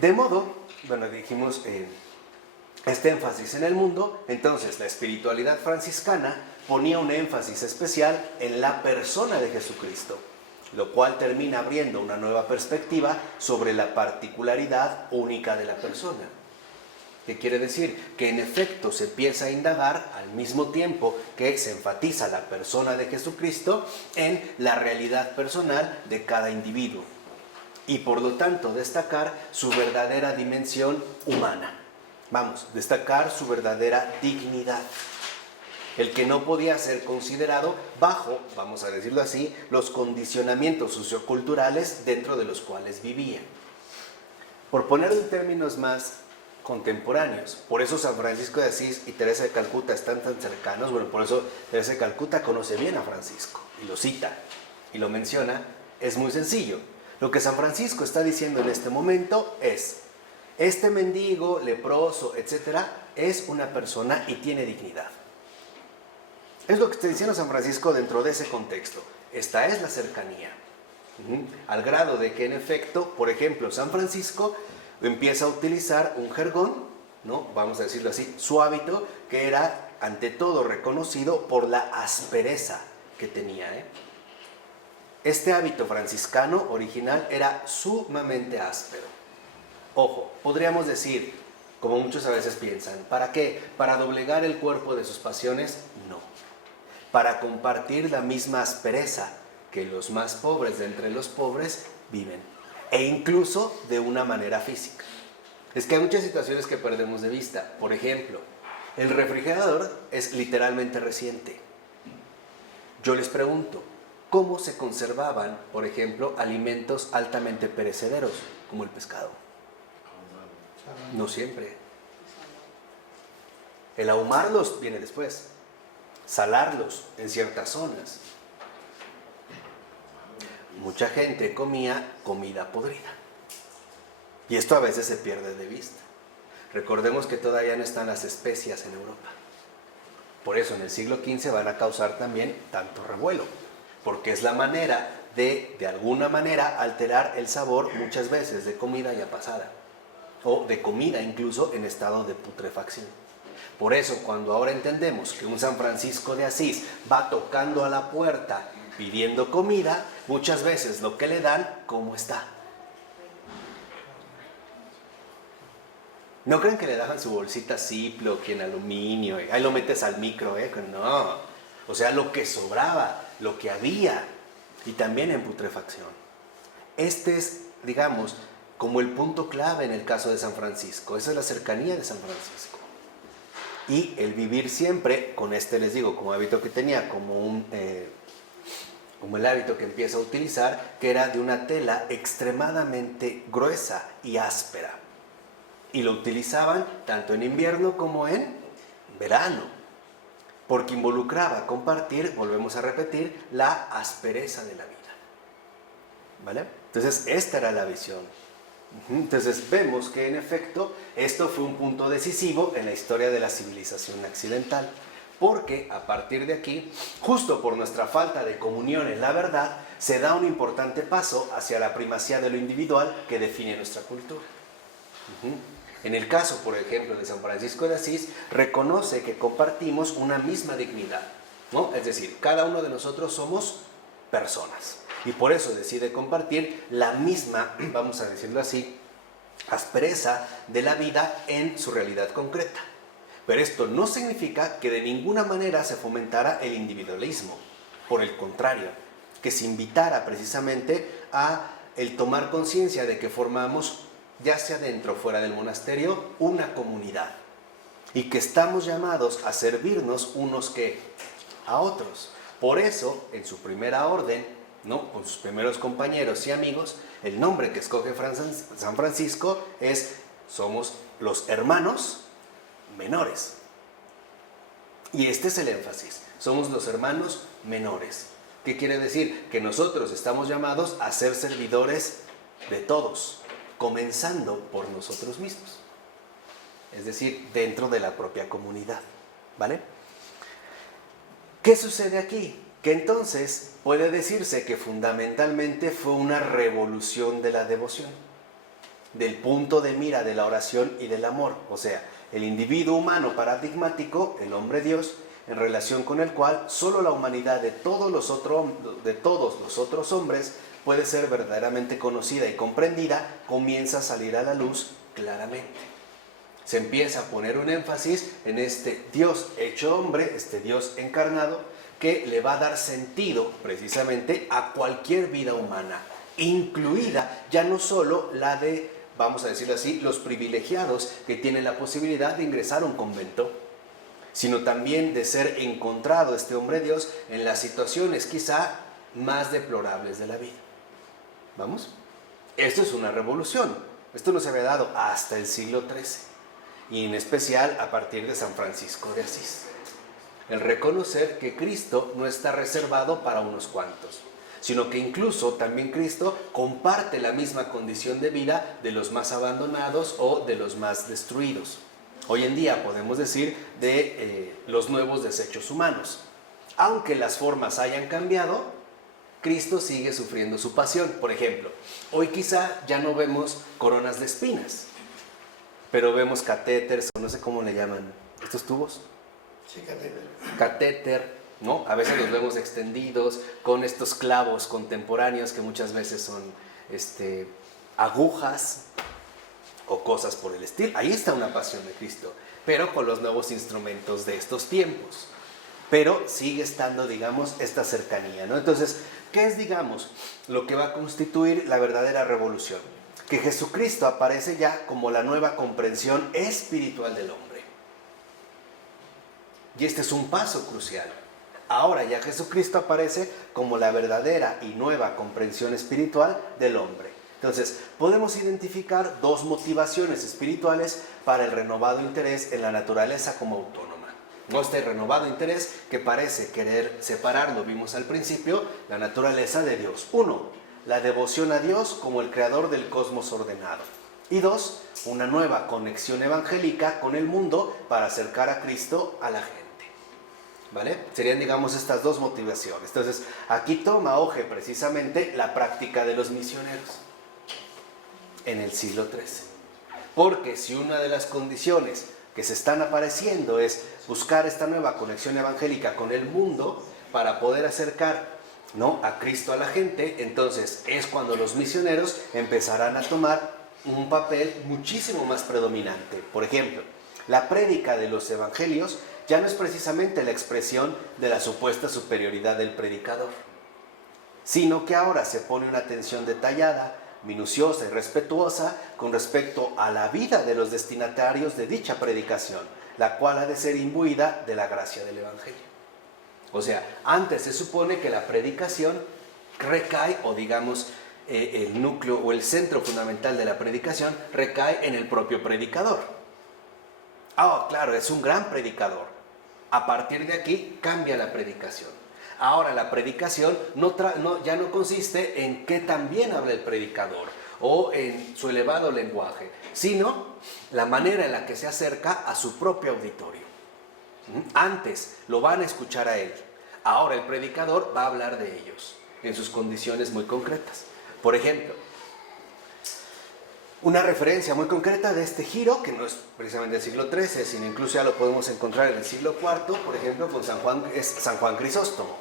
de modo, dijimos este énfasis en el mundo, entonces la espiritualidad franciscana ponía un énfasis especial en la persona de Jesucristo, lo cual termina abriendo una nueva perspectiva sobre la particularidad única de la persona. ¿Qué quiere decir? Que en efecto se empieza a indagar al mismo tiempo que se enfatiza la persona de Jesucristo en la realidad personal de cada individuo y por lo tanto destacar su verdadera dimensión humana. Vamos, destacar su verdadera dignidad. El que no podía ser considerado bajo, vamos a decirlo así, los condicionamientos socioculturales dentro de los cuales vivía. Por ponerlo en términos más contemporáneos, por eso San Francisco de Asís y Teresa de Calcuta están tan cercanos, por eso Teresa de Calcuta conoce bien a Francisco y lo cita y lo menciona, es muy sencillo. Lo que San Francisco está diciendo en este momento es, este mendigo, leproso, etcétera, es una persona y tiene dignidad. Es lo que está diciendo San Francisco dentro de ese contexto. Esta es la cercanía. Al grado de que en efecto, por ejemplo, San Francisco empieza a utilizar un jergón, ¿no? Vamos a decirlo así, su hábito, que era ante todo reconocido por la aspereza que tenía. Este hábito franciscano original era sumamente áspero. Ojo, podríamos decir, como muchos a veces piensan, ¿para qué? ¿Para doblegar el cuerpo de sus pasiones? No. Para compartir la misma aspereza que los más pobres de entre los pobres viven, e incluso de una manera física. Es que hay muchas situaciones que perdemos de vista. Por ejemplo, el refrigerador es literalmente reciente. Yo les pregunto, ¿cómo se conservaban, por ejemplo, alimentos altamente perecederos, como el pescado? No siempre. El ahumarlos viene después. Salarlos en ciertas zonas. Mucha gente comía comida podrida. Y esto a veces se pierde de vista. Recordemos que todavía no están las especias en Europa. Por eso en el siglo XV van a causar también tanto revuelo. Porque es la manera de alguna manera, alterar el sabor muchas veces de comida ya pasada. O de comida incluso en estado de putrefacción. Por eso cuando ahora entendemos que un San Francisco de Asís va tocando a la puerta pidiendo comida, muchas veces lo que le dan, ¿cómo está? No creen que le daban su bolsita Ziploc en aluminio, ahí lo metes al micro, no. O sea, lo que sobraba, lo que había, y también en putrefacción. Este es, digamos, como el punto clave en el caso de San Francisco. Esa es la cercanía de San Francisco. Y el vivir siempre, con les digo, como hábito que tenía, como el hábito que empieza a utilizar, que era de una tela extremadamente gruesa y áspera. Y lo utilizaban tanto en invierno como en verano, porque involucraba compartir, volvemos a repetir, la aspereza de la vida. ¿Vale? Entonces, esta era la visión. Entonces, vemos que en efecto, esto fue un punto decisivo en la historia de la civilización occidental, porque a partir de aquí, justo por nuestra falta de comunión en la verdad, se da un importante paso hacia la primacía de lo individual que define nuestra cultura. En el caso, por ejemplo, de San Francisco de Asís, reconoce que compartimos una misma dignidad, ¿no? Es decir, cada uno de nosotros somos personas y por eso decide compartir la misma, vamos a decirlo así, aspereza de la vida en su realidad concreta. Pero esto no significa que de ninguna manera se fomentara el individualismo. Por el contrario, que se invitara precisamente a el tomar conciencia de que formamos, ya sea dentro o fuera del monasterio, una comunidad. Y que estamos llamados a servirnos unos que a otros. Por eso, en su primera orden, ¿no?, con sus primeros compañeros y amigos, el nombre que escoge San Francisco es: somos los hermanos menores. Y este es el énfasis: somos los hermanos menores. ¿Qué quiere decir? Que nosotros estamos llamados a ser servidores de todos, comenzando por nosotros mismos. Es decir, dentro de la propia comunidad, ¿vale? ¿Qué sucede aquí? Que entonces puede decirse que fundamentalmente fue una revolución de la devoción, del punto de mira de la oración y del amor, o sea, el individuo humano paradigmático, el hombre Dios, en relación con el cual solo la humanidad de todos los otros hombres puede ser verdaderamente conocida y comprendida, comienza a salir a la luz claramente. Se empieza a poner un énfasis en este Dios hecho hombre, este Dios encarnado, que le va a dar sentido precisamente a cualquier vida humana, incluida ya no solo la de, vamos a decirlo así, los privilegiados que tienen la posibilidad de ingresar a un convento, sino también de ser encontrado este hombre Dios en las situaciones quizá más deplorables de la vida. ¿Vamos? Esto es una revolución. Esto no se había dado hasta el siglo XIII. Y en especial a partir de San Francisco de Asís. El reconocer que Cristo no está reservado para unos cuantos, sino que incluso también Cristo comparte la misma condición de vida de los más abandonados o de los más destruidos. Hoy en día podemos decir de los nuevos desechos humanos. Aunque las formas hayan cambiado, Cristo sigue sufriendo su pasión. Por ejemplo, hoy quizá ya no vemos coronas de espinas, pero vemos catéteres, o no sé cómo le llaman, estos tubos. Sí, catéter. Catéter, ¿no? A veces los vemos extendidos con estos clavos contemporáneos que muchas veces son agujas o cosas por el estilo. Ahí está una pasión de Cristo, pero con los nuevos instrumentos de estos tiempos. Pero sigue estando, digamos, esta cercanía, ¿no? Entonces, ¿qué es, digamos, lo que va a constituir la verdadera revolución? Que Jesucristo aparece ya como la nueva comprensión espiritual del hombre. Y este es un paso crucial. Ahora ya Jesucristo aparece como la verdadera y nueva comprensión espiritual del hombre. Entonces, podemos identificar dos motivaciones espirituales para el renovado interés en la naturaleza como autónoma. No este renovado interés que parece querer separar, lo vimos al principio, la naturaleza de Dios. 1, la devoción a Dios como el creador del cosmos ordenado. Y 2, una nueva conexión evangélica con el mundo para acercar a Cristo a la gente. ¿Vale? Serían, digamos, estas dos motivaciones. Entonces, aquí toma auge precisamente la práctica de los misioneros en el siglo XIII. Porque si una de las condiciones que se están apareciendo es buscar esta nueva conexión evangélica con el mundo para poder acercar, ¿no?, a Cristo a la gente, entonces es cuando los misioneros empezarán a tomar un papel muchísimo más predominante. Por ejemplo, la prédica de los evangelios ya no es precisamente la expresión de la supuesta superioridad del predicador, sino que ahora se pone una atención detallada, minuciosa y respetuosa con respecto a la vida de los destinatarios de dicha predicación, la cual ha de ser imbuida de la gracia del Evangelio. O sea, antes se supone que la predicación recae, o digamos, el núcleo o el centro fundamental de la predicación recae en el propio predicador. Ah, claro, es un gran predicador. A partir de aquí cambia la predicación. Ahora la predicación ya no consiste en qué tan bien habla el predicador o en su elevado lenguaje, sino la manera en la que se acerca a su propio auditorio. Antes lo van a escuchar a él, ahora el predicador va a hablar de ellos en sus condiciones muy concretas. Por ejemplo, Una referencia muy concreta de este giro, que no es precisamente del siglo XIII, sino incluso ya lo podemos encontrar en el siglo IV, por ejemplo, con es San Juan Crisóstomo.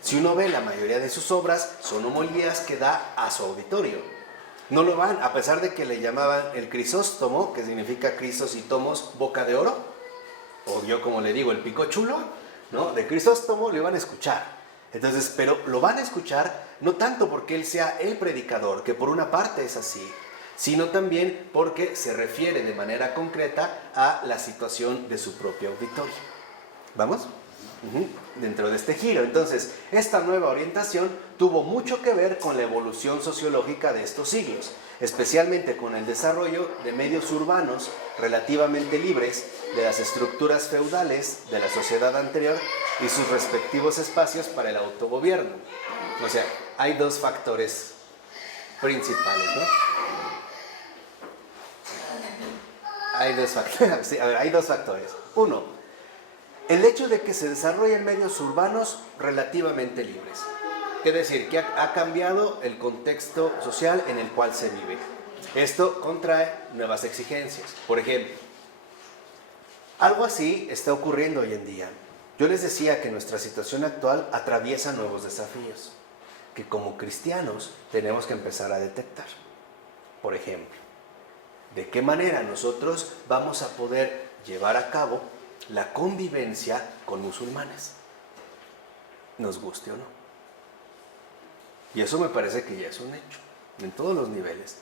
Si uno ve la mayoría de sus obras, son homilías que da a su auditorio. No lo van, a pesar de que le llamaban el Crisóstomo, que significa Cristos y tomos, boca de oro, o yo como le digo, el pico chulo, ¿no? De Crisóstomo, lo iban a escuchar. Entonces, pero lo van a escuchar no tanto porque él sea el predicador, que por una parte es así, sino también porque se refiere de manera concreta a la situación de su propio auditorio. ¿Vamos? Dentro de este giro. Entonces, esta nueva orientación tuvo mucho que ver con la evolución sociológica de estos siglos, especialmente con el desarrollo de medios urbanos relativamente libres de las estructuras feudales de la sociedad anterior y sus respectivos espacios para el autogobierno. O sea, hay dos factores principales, ¿no? Hay dos factores. Sí, a ver, hay dos factores. Uno, el hecho de que se desarrollen medios urbanos relativamente libres. Es decir, que ha cambiado el contexto social en el cual se vive. Esto contrae nuevas exigencias. Por ejemplo, algo así está ocurriendo hoy en día. Yo les decía que nuestra situación actual atraviesa nuevos desafíos, que como cristianos tenemos que empezar a detectar. Por ejemplo, ¿de qué manera nosotros vamos a poder llevar a cabo la convivencia con musulmanes? Nos guste o no. Y eso me parece que ya es un hecho, en todos los niveles.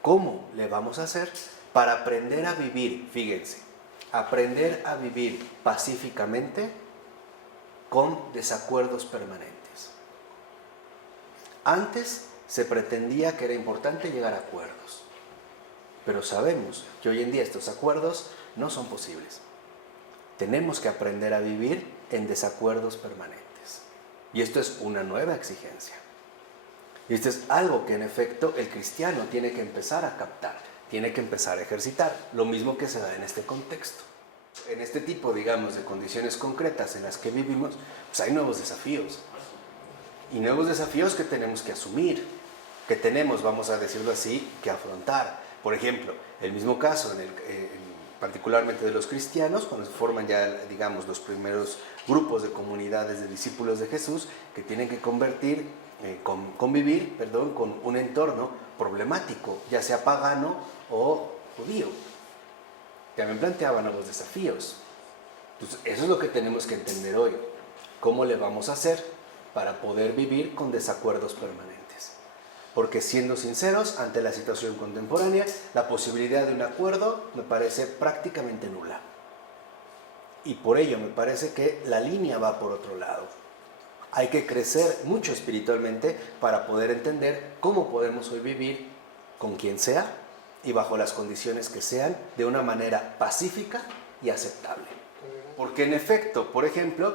¿Cómo le vamos a hacer para aprender a vivir, fíjense, aprender a vivir pacíficamente con desacuerdos permanentes? Antes se pretendía que era importante llegar a acuerdos, pero sabemos que hoy en día estos acuerdos no son posibles. Tenemos que aprender a vivir en desacuerdos permanentes. Y esto es una nueva exigencia. Y esto es algo que en efecto el cristiano tiene que empezar a captar, tiene que empezar a ejercitar, lo mismo que se da en este contexto. En este tipo, digamos, de condiciones concretas en las que vivimos, pues hay nuevos desafíos. Y nuevos desafíos que tenemos que asumir, que tenemos, vamos a decirlo así, que afrontar. Por ejemplo, el mismo caso, particularmente de los cristianos, cuando se forman ya, digamos, los primeros grupos de comunidades de discípulos de Jesús, que tienen que convivir con un entorno problemático, ya sea pagano o judío. También planteaban nuevos desafíos. Entonces, eso es lo que tenemos que entender hoy. ¿Cómo le vamos a hacer para poder vivir con desacuerdos permanentes? Porque siendo sinceros, ante la situación contemporánea, la posibilidad de un acuerdo me parece prácticamente nula. Y por ello me parece que la línea va por otro lado. Hay que crecer mucho espiritualmente para poder entender cómo podemos hoy vivir con quien sea y bajo las condiciones que sean, de una manera pacífica y aceptable. Porque en efecto, por ejemplo,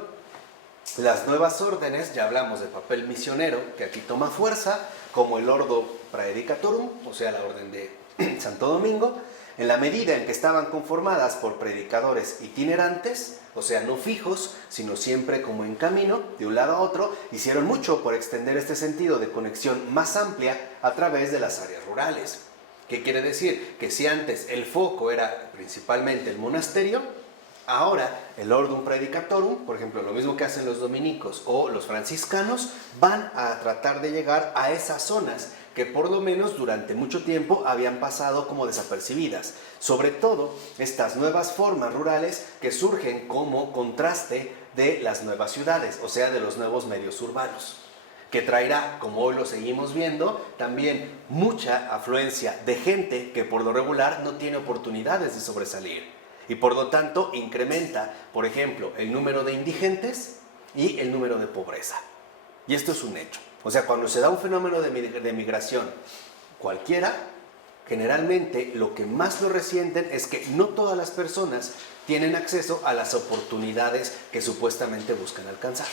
las nuevas órdenes, ya hablamos del papel misionero, que aquí toma fuerza, como el Ordo Praedicatorum, o sea, la orden de Santo Domingo, en la medida en que estaban conformadas por predicadores itinerantes, o sea, no fijos, sino siempre como en camino, de un lado a otro, hicieron mucho por extender este sentido de conexión más amplia a través de las áreas rurales. ¿Qué quiere decir? Que si antes el foco era principalmente el monasterio, ahora el Ordum Praedicatorum, por ejemplo, lo mismo que hacen los dominicos o los franciscanos, van a tratar de llegar a esas zonas que por lo menos durante mucho tiempo habían pasado como desapercibidas. Sobre todo estas nuevas formas rurales que surgen como contraste de las nuevas ciudades, o sea, de los nuevos medios urbanos, que traerá, como hoy lo seguimos viendo, también mucha afluencia de gente que por lo regular no tiene oportunidades de sobresalir. Y por lo tanto incrementa, por ejemplo, el número de indigentes y el número de pobreza. Y esto es un hecho. O sea, cuando se da un fenómeno de migración cualquiera, generalmente lo que más lo resienten es que no todas las personas tienen acceso a las oportunidades que supuestamente buscan alcanzar.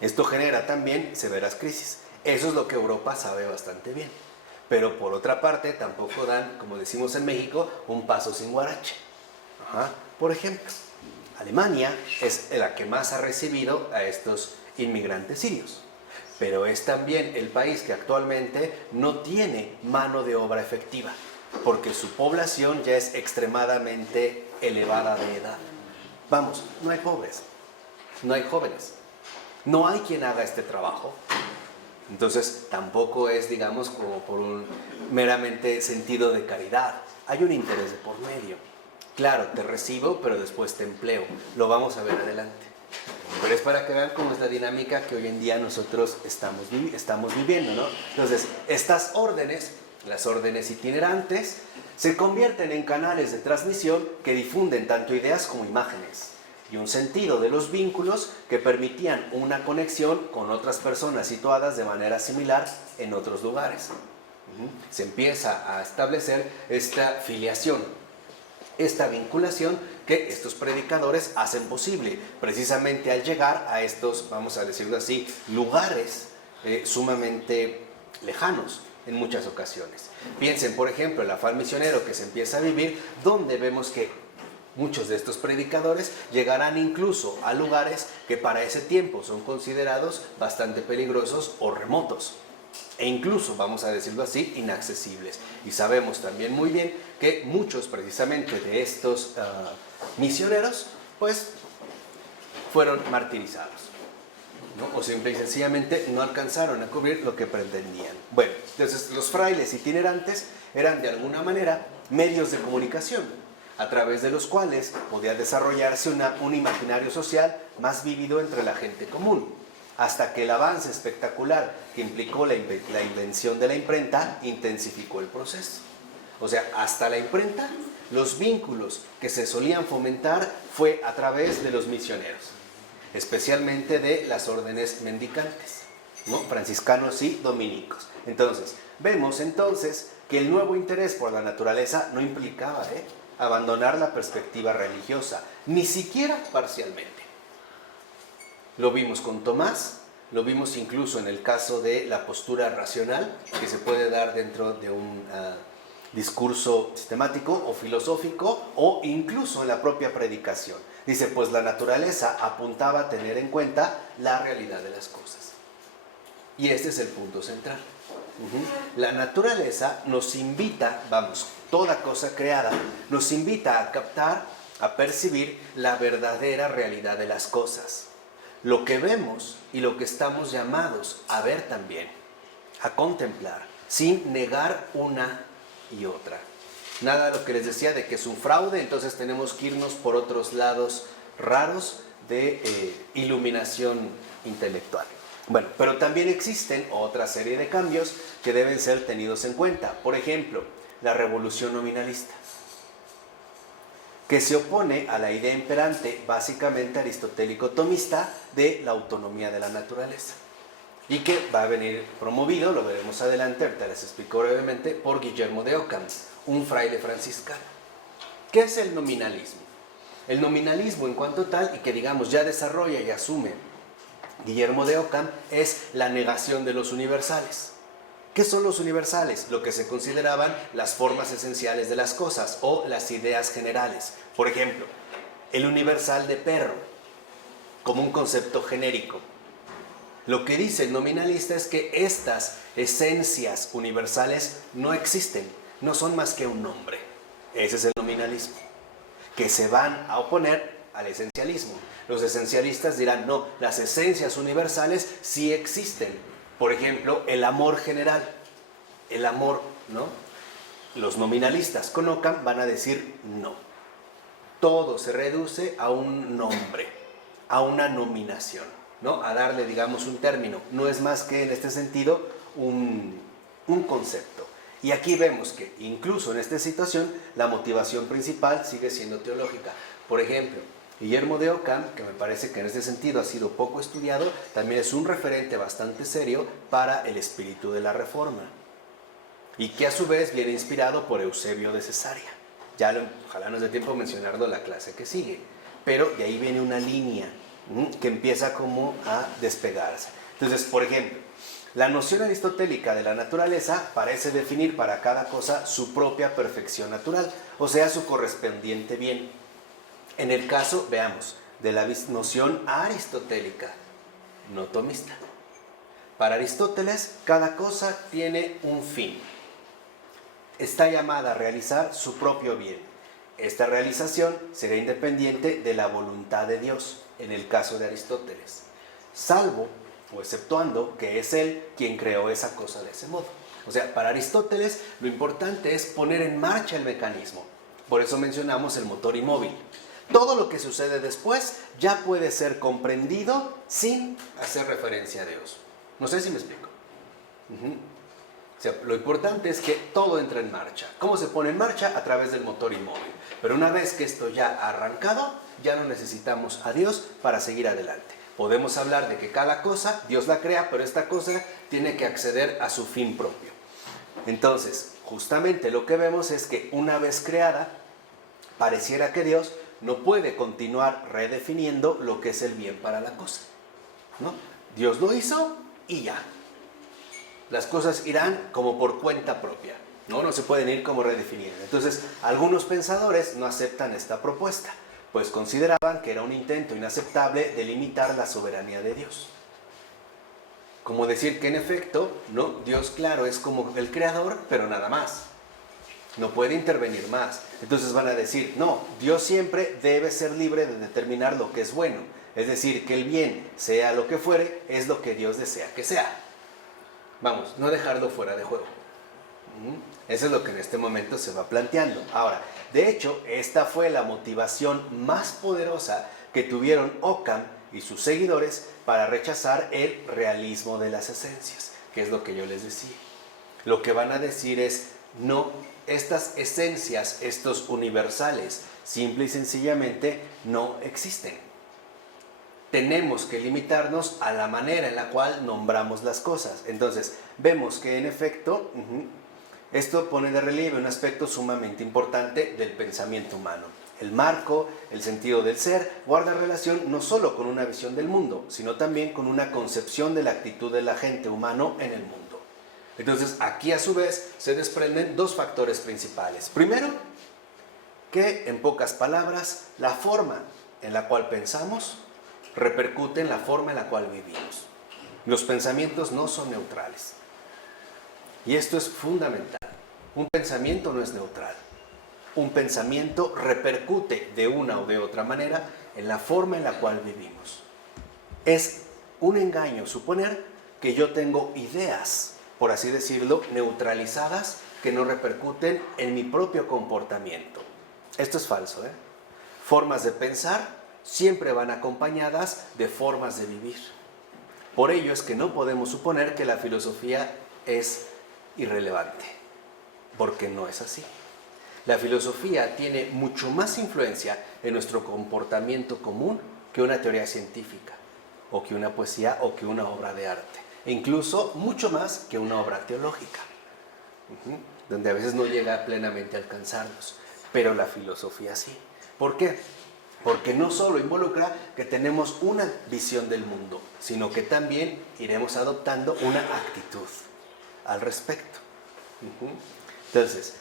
Esto genera también severas crisis. Eso es lo que Europa sabe bastante bien. Pero por otra parte, tampoco dan, como decimos en México, un paso sin guarache. Por ejemplo, Alemania es la que más ha recibido a estos inmigrantes sirios. pero es también el país que actualmente no tiene mano de obra efectiva, porque su población ya es extremadamente elevada de edad. Vamos, no hay pobres, no hay jóvenes, no hay quien haga este trabajo. Entonces tampoco es, digamos, como por un meramente sentido de caridad. Hay un interés de por medio. Claro, te recibo, pero después te empleo. Lo vamos a ver adelante. Pero es para que vean cómo es la dinámica que hoy en día nosotros estamos viviendo, ¿no? Entonces, estas órdenes, las órdenes itinerantes, se convierten en canales de transmisión que difunden tanto ideas como imágenes y un sentido de los vínculos que permitían una conexión con otras personas situadas de manera similar en otros lugares. Se empieza a establecer esta filiación, esta vinculación que estos predicadores hacen posible, precisamente al llegar a estos, vamos a decirlo así, lugares sumamente lejanos en muchas ocasiones. Piensen, por ejemplo, el afán misionero que se empieza a vivir, donde vemos que muchos de estos predicadores llegarán incluso a lugares que para ese tiempo son considerados bastante peligrosos o remotos, e incluso, vamos a decirlo así, inaccesibles. Y sabemos también muy bien que muchos precisamente de estos misioneros, pues, fueron martirizados, ¿no? O simple y sencillamente no alcanzaron a cubrir lo que pretendían. Bueno, entonces los frailes itinerantes eran de alguna manera medios de comunicación, a través de los cuales podía desarrollarse un imaginario social más vívido entre la gente común, hasta que el avance espectacular que implicó la invención de la imprenta intensificó el proceso. O sea, hasta la imprenta, los vínculos que se solían fomentar fue a través de los misioneros, especialmente de las órdenes mendicantes, ¿no? Franciscanos y dominicos. Entonces, vemos entonces que el nuevo interés por la naturaleza no implicaba abandonar la perspectiva religiosa, ni siquiera parcialmente. Lo vimos con Tomás, lo vimos incluso en el caso de la postura racional que se puede dar dentro de un discurso sistemático o filosófico, o incluso en la propia predicación. Dice, pues la naturaleza apuntaba a tener en cuenta la realidad de las cosas. Y este es el punto central. La naturaleza nos invita, vamos, toda cosa creada, nos invita a captar, a percibir la verdadera realidad de las cosas. Lo que vemos y lo que estamos llamados a ver también, a contemplar, sin negar una y otra. Nada de lo que les decía de que es un fraude, entonces tenemos que irnos por otros lados raros de iluminación intelectual. Bueno, pero también existen otra serie de cambios que deben ser tenidos en cuenta. Por ejemplo, la revolución nominalista, que se opone a la idea imperante, básicamente aristotélico-tomista, de la autonomía de la naturaleza, y que va a venir promovido, lo veremos adelante, ahorita les explico brevemente, por Guillermo de Ockham, un fraile franciscano. ¿Qué es el nominalismo? El nominalismo en cuanto tal, y que digamos ya desarrolla y asume Guillermo de Ockham, es la negación de los universales. ¿Qué son los universales? Lo que se consideraban las formas esenciales de las cosas o las ideas generales. Por ejemplo, el universal de perro, como un concepto genérico. Lo que dice el nominalista es que estas esencias universales no existen, no son más que un nombre. Ese es el nominalismo, que se van a oponer al esencialismo. Los esencialistas dirán, no, las esencias universales sí existen. Por ejemplo, el amor general, el amor, ¿no? Los nominalistas con Ockham van a decir no. Todo se reduce a un nombre, a una nominación, ¿no? A darle, digamos, un término. No es más que, en este sentido, un concepto. Y aquí vemos que, incluso en esta situación, la motivación principal sigue siendo teológica. Por ejemplo, Guillermo de Ockham, que me parece que en este sentido ha sido poco estudiado, también es un referente bastante serio para el espíritu de la Reforma, y que a su vez viene inspirado por Eusebio de Cesarea. Ojalá nos dé tiempo de mencionarlo en la clase que sigue, pero de ahí viene una línea que empieza como a despegarse. Entonces, por ejemplo, la noción aristotélica de la naturaleza parece definir para cada cosa su propia perfección natural, o sea, su correspondiente bien. En el caso, veamos, de la noción aristotélica, no tomista. Para Aristóteles, cada cosa tiene un fin. Está llamada a realizar su propio bien. Esta realización será independiente de la voluntad de Dios, en el caso de Aristóteles, salvo o exceptuando que es Él quien creó esa cosa de ese modo. O sea, para Aristóteles lo importante es poner en marcha el mecanismo. Por eso mencionamos el motor inmóvil. Todo lo que sucede después ya puede ser comprendido sin hacer referencia a Dios. No sé si me explico. O sea, lo importante es que todo entra en marcha. ¿Cómo se pone en marcha? A través del motor inmóvil. Pero una vez que esto ya ha arrancado, ya no necesitamos a Dios para seguir adelante. Podemos hablar de que cada cosa, Dios la crea, pero esta cosa tiene que acceder a su fin propio. Entonces, justamente lo que vemos es que una vez creada, pareciera que Dios no puede continuar redefiniendo lo que es el bien para la cosa, ¿no? Dios lo hizo y ya. Las cosas irán como por cuenta propia, ¿no? No se pueden ir como redefiniendo. Entonces, algunos pensadores no aceptan esta propuesta, pues consideraban que era un intento inaceptable de limitar la soberanía de Dios. Como decir que en efecto, ¿no? Dios, claro, es como el creador, pero nada más. No puede intervenir más. Entonces van a decir, no, Dios siempre debe ser libre de determinar lo que es bueno. Es decir, que el bien, sea lo que fuere, es lo que Dios desea que sea. Vamos, no dejarlo fuera de juego. Eso es lo que en este momento se va planteando. Ahora, de hecho, esta fue la motivación más poderosa que tuvieron Occam y sus seguidores para rechazar el realismo de las esencias, que es lo que yo les decía. Lo que van a decir es, no, estas esencias, estos universales, simple y sencillamente no existen. Tenemos que limitarnos a la manera en la cual nombramos las cosas. Entonces, vemos que en efecto, esto pone de relieve un aspecto sumamente importante del pensamiento humano. El marco, el sentido del ser, guarda relación no solo con una visión del mundo, sino también con una concepción de la actitud del agente humano en el mundo. Entonces, aquí a su vez se desprenden dos factores principales. Primero, que en pocas palabras, la forma en la cual pensamos repercute en la forma en la cual vivimos. Los pensamientos no son neutrales. Y esto es fundamental. Un pensamiento no es neutral. Un pensamiento repercute de una o de otra manera en la forma en la cual vivimos. Es un engaño suponer que yo tengo ideas, por así decirlo, neutralizadas que no repercuten en mi propio comportamiento. Esto es falso, ¿eh? Formas de pensar siempre van acompañadas de formas de vivir. Por ello es que no podemos suponer que la filosofía es irrelevante, porque no es así. La filosofía tiene mucho más influencia en nuestro comportamiento común que una teoría científica, o que una poesía, o que una obra de arte. E incluso mucho más que una obra teológica, donde a veces no llega plenamente a alcanzarnos. Pero la filosofía sí. ¿Por qué? Porque no solo involucra que tenemos una visión del mundo, sino que también iremos adoptando una actitud al respecto. Entonces,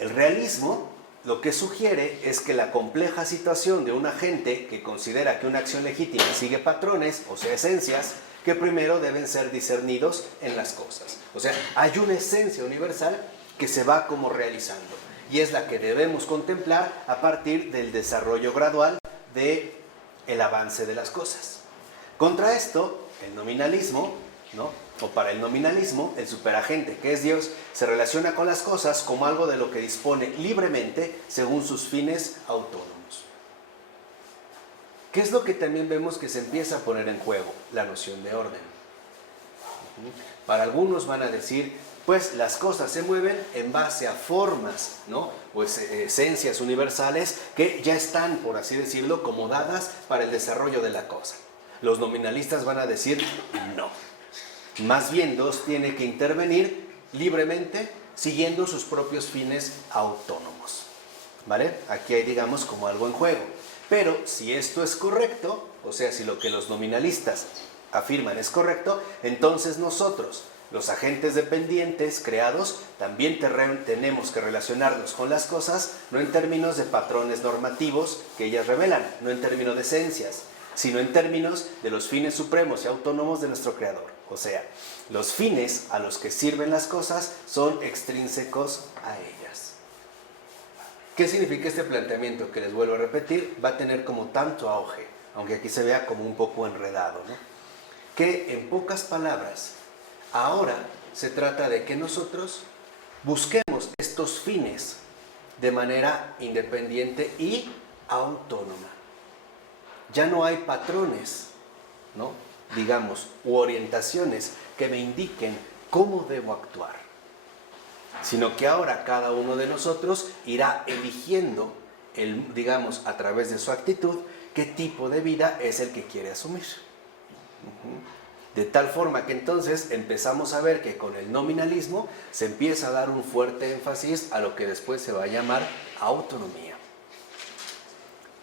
el realismo lo que sugiere es que la compleja situación de un agente que considera que una acción legítima sigue patrones, o sea, esencias, que primero deben ser discernidos en las cosas. O sea, hay una esencia universal que se va como realizando, y es la que debemos contemplar a partir del desarrollo gradual del avance de las cosas. Contra esto, el nominalismo, ¿no? O para el nominalismo, el superagente, que es Dios, se relaciona con las cosas como algo de lo que dispone libremente según sus fines autónomos. ¿Qué es lo que también vemos que se empieza a poner en juego? La noción de orden. Para algunos van a decir, pues las cosas se mueven en base a formas, ¿no? O esencias universales que ya están, por así decirlo, como dadas para el desarrollo de la cosa. Los nominalistas van a decir, no. Más bien Dios tiene que intervenir libremente siguiendo sus propios fines autónomos. ¿Vale? Aquí hay, digamos, como algo en juego. Pero si esto es correcto, o sea, si lo que los nominalistas afirman es correcto, entonces nosotros, los agentes dependientes creados, también tenemos que relacionarnos con las cosas, no en términos de patrones normativos que ellas revelan, no en términos de esencias, sino en términos de los fines supremos y autónomos de nuestro Creador. O sea, los fines a los que sirven las cosas son extrínsecos a ellas. ¿Qué significa este planteamiento? Que les vuelvo a repetir, va a tener como tanto auge, aunque aquí se vea como un poco enredado, ¿no? Que en pocas palabras, ahora se trata de que nosotros busquemos estos fines de manera independiente y autónoma. Ya no hay patrones, ¿no? Digamos, u orientaciones que me indiquen cómo debo actuar, sino que ahora cada uno de nosotros irá eligiendo, digamos, a través de su actitud, qué tipo de vida es el que quiere asumir. De tal forma que entonces empezamos a ver que con el nominalismo se empieza a dar un fuerte énfasis a lo que después se va a llamar autonomía.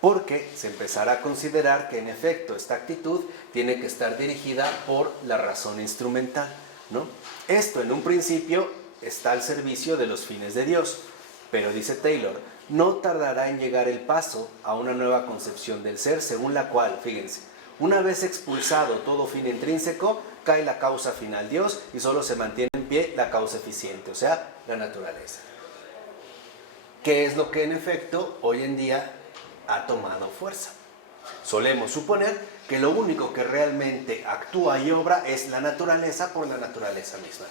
Porque se empezará a considerar que en efecto esta actitud tiene que estar dirigida por la razón instrumental, ¿no? Esto en un principio está al servicio de los fines de Dios, pero dice Taylor, no tardará en llegar el paso a una nueva concepción del ser, según la cual, fíjense, una vez expulsado todo fin intrínseco, cae la causa final Dios y solo se mantiene en pie la causa eficiente, o sea, la naturaleza. ¿Qué es lo que en efecto hoy en día ha tomado fuerza? Solemos suponer que lo único que realmente actúa y obra es la naturaleza por la naturaleza misma,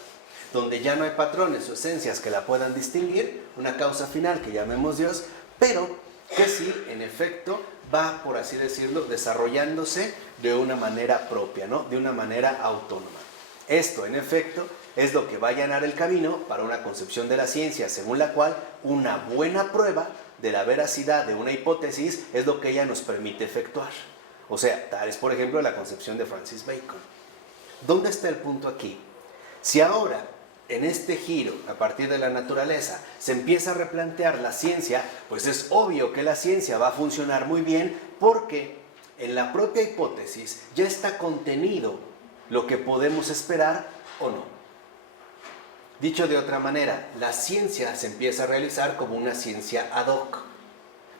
donde ya no hay patrones o esencias que la puedan distinguir, una causa final que llamemos Dios, pero que sí, en efecto, va, por así decirlo, desarrollándose de una manera propia, ¿no? De una manera autónoma. Esto, en efecto, es lo que va a allanar el camino para una concepción de la ciencia, según la cual una buena prueba de la veracidad de una hipótesis es lo que ella nos permite efectuar. O sea, tal es, por ejemplo, la concepción de Francis Bacon. ¿Dónde está el punto aquí? Si ahora, en este giro, a partir de la naturaleza, se empieza a replantear la ciencia, pues es obvio que la ciencia va a funcionar muy bien porque en la propia hipótesis ya está contenido lo que podemos esperar o no. Dicho de otra manera, la ciencia se empieza a realizar como una ciencia ad hoc.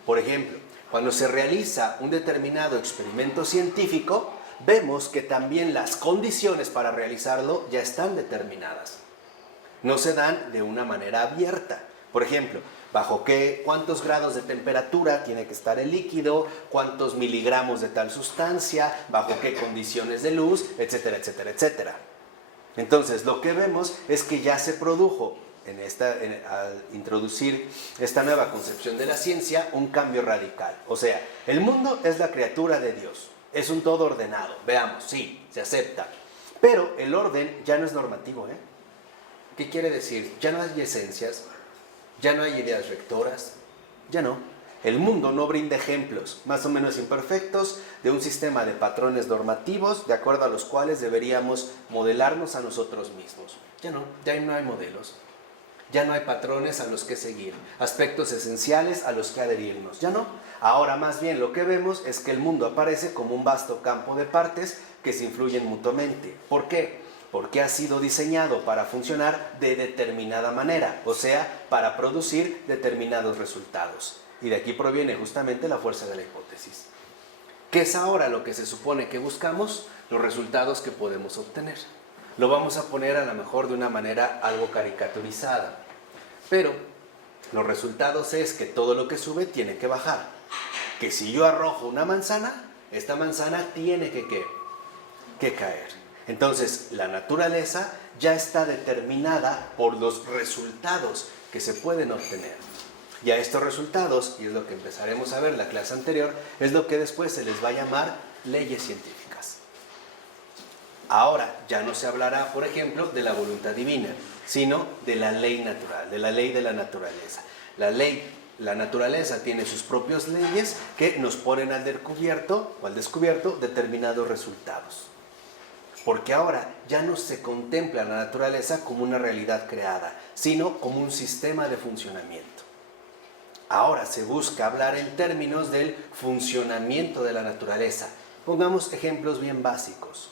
Por ejemplo, cuando se realiza un determinado experimento científico, vemos que también las condiciones para realizarlo ya están determinadas. No se dan de una manera abierta. Por ejemplo, cuántos grados de temperatura tiene que estar el líquido, cuántos miligramos de tal sustancia, bajo qué condiciones de luz, etcétera, etcétera, etcétera. Entonces, lo que vemos es que ya se produjo, al introducir esta nueva concepción de la ciencia, un cambio radical. O sea, el mundo es la criatura de Dios, es un todo ordenado. Veamos, sí, se acepta. Pero el orden ya no es normativo, ¿eh? ¿Qué quiere decir? Ya no hay esencias, ya no hay ideas rectoras, ya no. El mundo no brinda ejemplos, más o menos imperfectos, de un sistema de patrones normativos de acuerdo a los cuales deberíamos modelarnos a nosotros mismos. Ya no hay modelos, ya no hay patrones a los que seguir, aspectos esenciales a los que adherirnos, ya no. Ahora más bien lo que vemos es que el mundo aparece como un vasto campo de partes que se influyen mutuamente. ¿Por qué? Porque ha sido diseñado para funcionar de determinada manera, o sea, para producir determinados resultados. Y de aquí proviene justamente la fuerza de la hipótesis. ¿Qué es ahora lo que se supone que buscamos? Los resultados que podemos obtener. Lo vamos a poner a lo mejor de una manera algo caricaturizada, pero los resultados es que todo lo que sube tiene que bajar. Que si yo arrojo una manzana, esta manzana tiene que caer. Entonces, la naturaleza ya está determinada por los resultados que se pueden obtener. Y a estos resultados, y es lo que empezaremos a ver en la clase anterior, es lo que después se les va a llamar leyes científicas. Ahora, ya no se hablará, por ejemplo, de la voluntad divina, sino de la ley natural, de la ley de la naturaleza. La naturaleza tiene sus propias leyes que nos ponen al descubierto determinados resultados. Porque ahora ya no se contempla la naturaleza como una realidad creada, sino como un sistema de funcionamiento. Ahora se busca hablar en términos del funcionamiento de la naturaleza. Pongamos ejemplos bien básicos.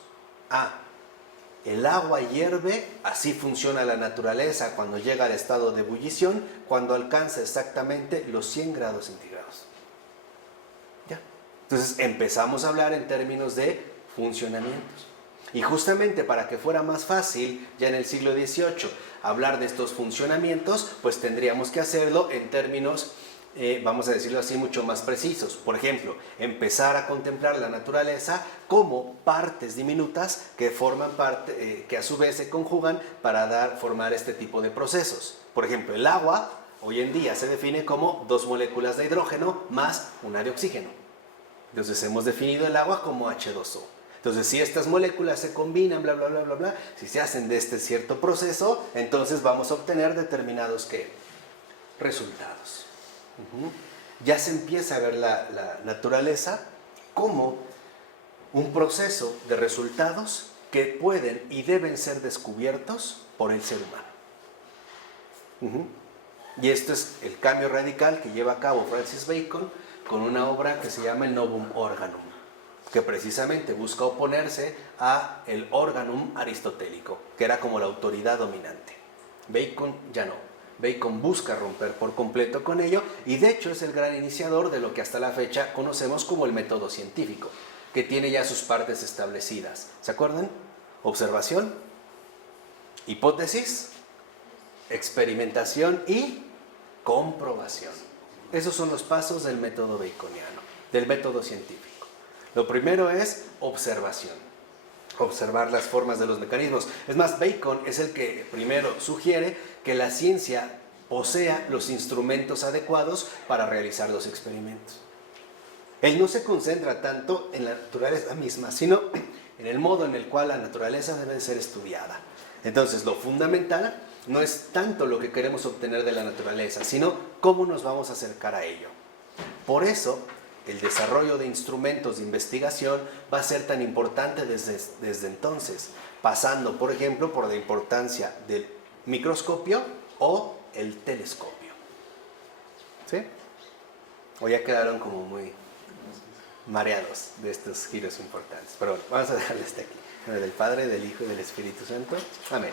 El agua hierve, así funciona la naturaleza cuando llega al estado de ebullición, cuando alcanza exactamente los 100 grados centígrados. ¿Ya? Entonces empezamos a hablar en términos de funcionamientos. Y justamente para que fuera más fácil, ya en el siglo XVIII, hablar de estos funcionamientos, pues tendríamos que hacerlo en términos, vamos a decirlo así, mucho más precisos. Por ejemplo, empezar a contemplar la naturaleza como partes diminutas que forman parte, que a su vez se conjugan para formar este tipo de procesos. Por ejemplo, el agua hoy en día se define como 2 moléculas de hidrógeno más una de oxígeno. Entonces hemos definido el agua como H2O. Entonces, si estas moléculas se combinan, bla, bla, bla, bla, bla, si se hacen de este cierto proceso, entonces vamos a obtener determinados ¿qué? Resultados. Ya se empieza a ver la naturaleza como un proceso de resultados que pueden y deben ser descubiertos por el ser humano. Y esto es el cambio radical que lleva a cabo Francis Bacon con una obra que se llama el Novum Organum, que precisamente busca oponerse a el organum aristotélico, que era como la autoridad dominante. Bacon ya no. Bacon busca romper por completo con ello y de hecho es el gran iniciador de lo que hasta la fecha conocemos como el método científico, que tiene ya sus partes establecidas. ¿Se acuerdan? Observación, hipótesis, experimentación y comprobación. Esos son los pasos del método baconiano, del método científico. Lo primero es observación, observar las formas de los mecanismos. Es más, Bacon es el que primero sugiere que la ciencia posea los instrumentos adecuados para realizar los experimentos. Él no se concentra tanto en la naturaleza misma, sino en el modo en el cual la naturaleza debe ser estudiada. Entonces, lo fundamental no es tanto lo que queremos obtener de la naturaleza, sino cómo nos vamos a acercar a ello. Por eso, el desarrollo de instrumentos de investigación va a ser tan importante desde entonces, pasando, por ejemplo, por la importancia del microscopio o el telescopio. ¿Sí? O ya quedaron como muy mareados de estos giros importantes. Pero bueno, vamos a dejarles hasta aquí. En el del Padre, del Hijo y del Espíritu Santo. Amén.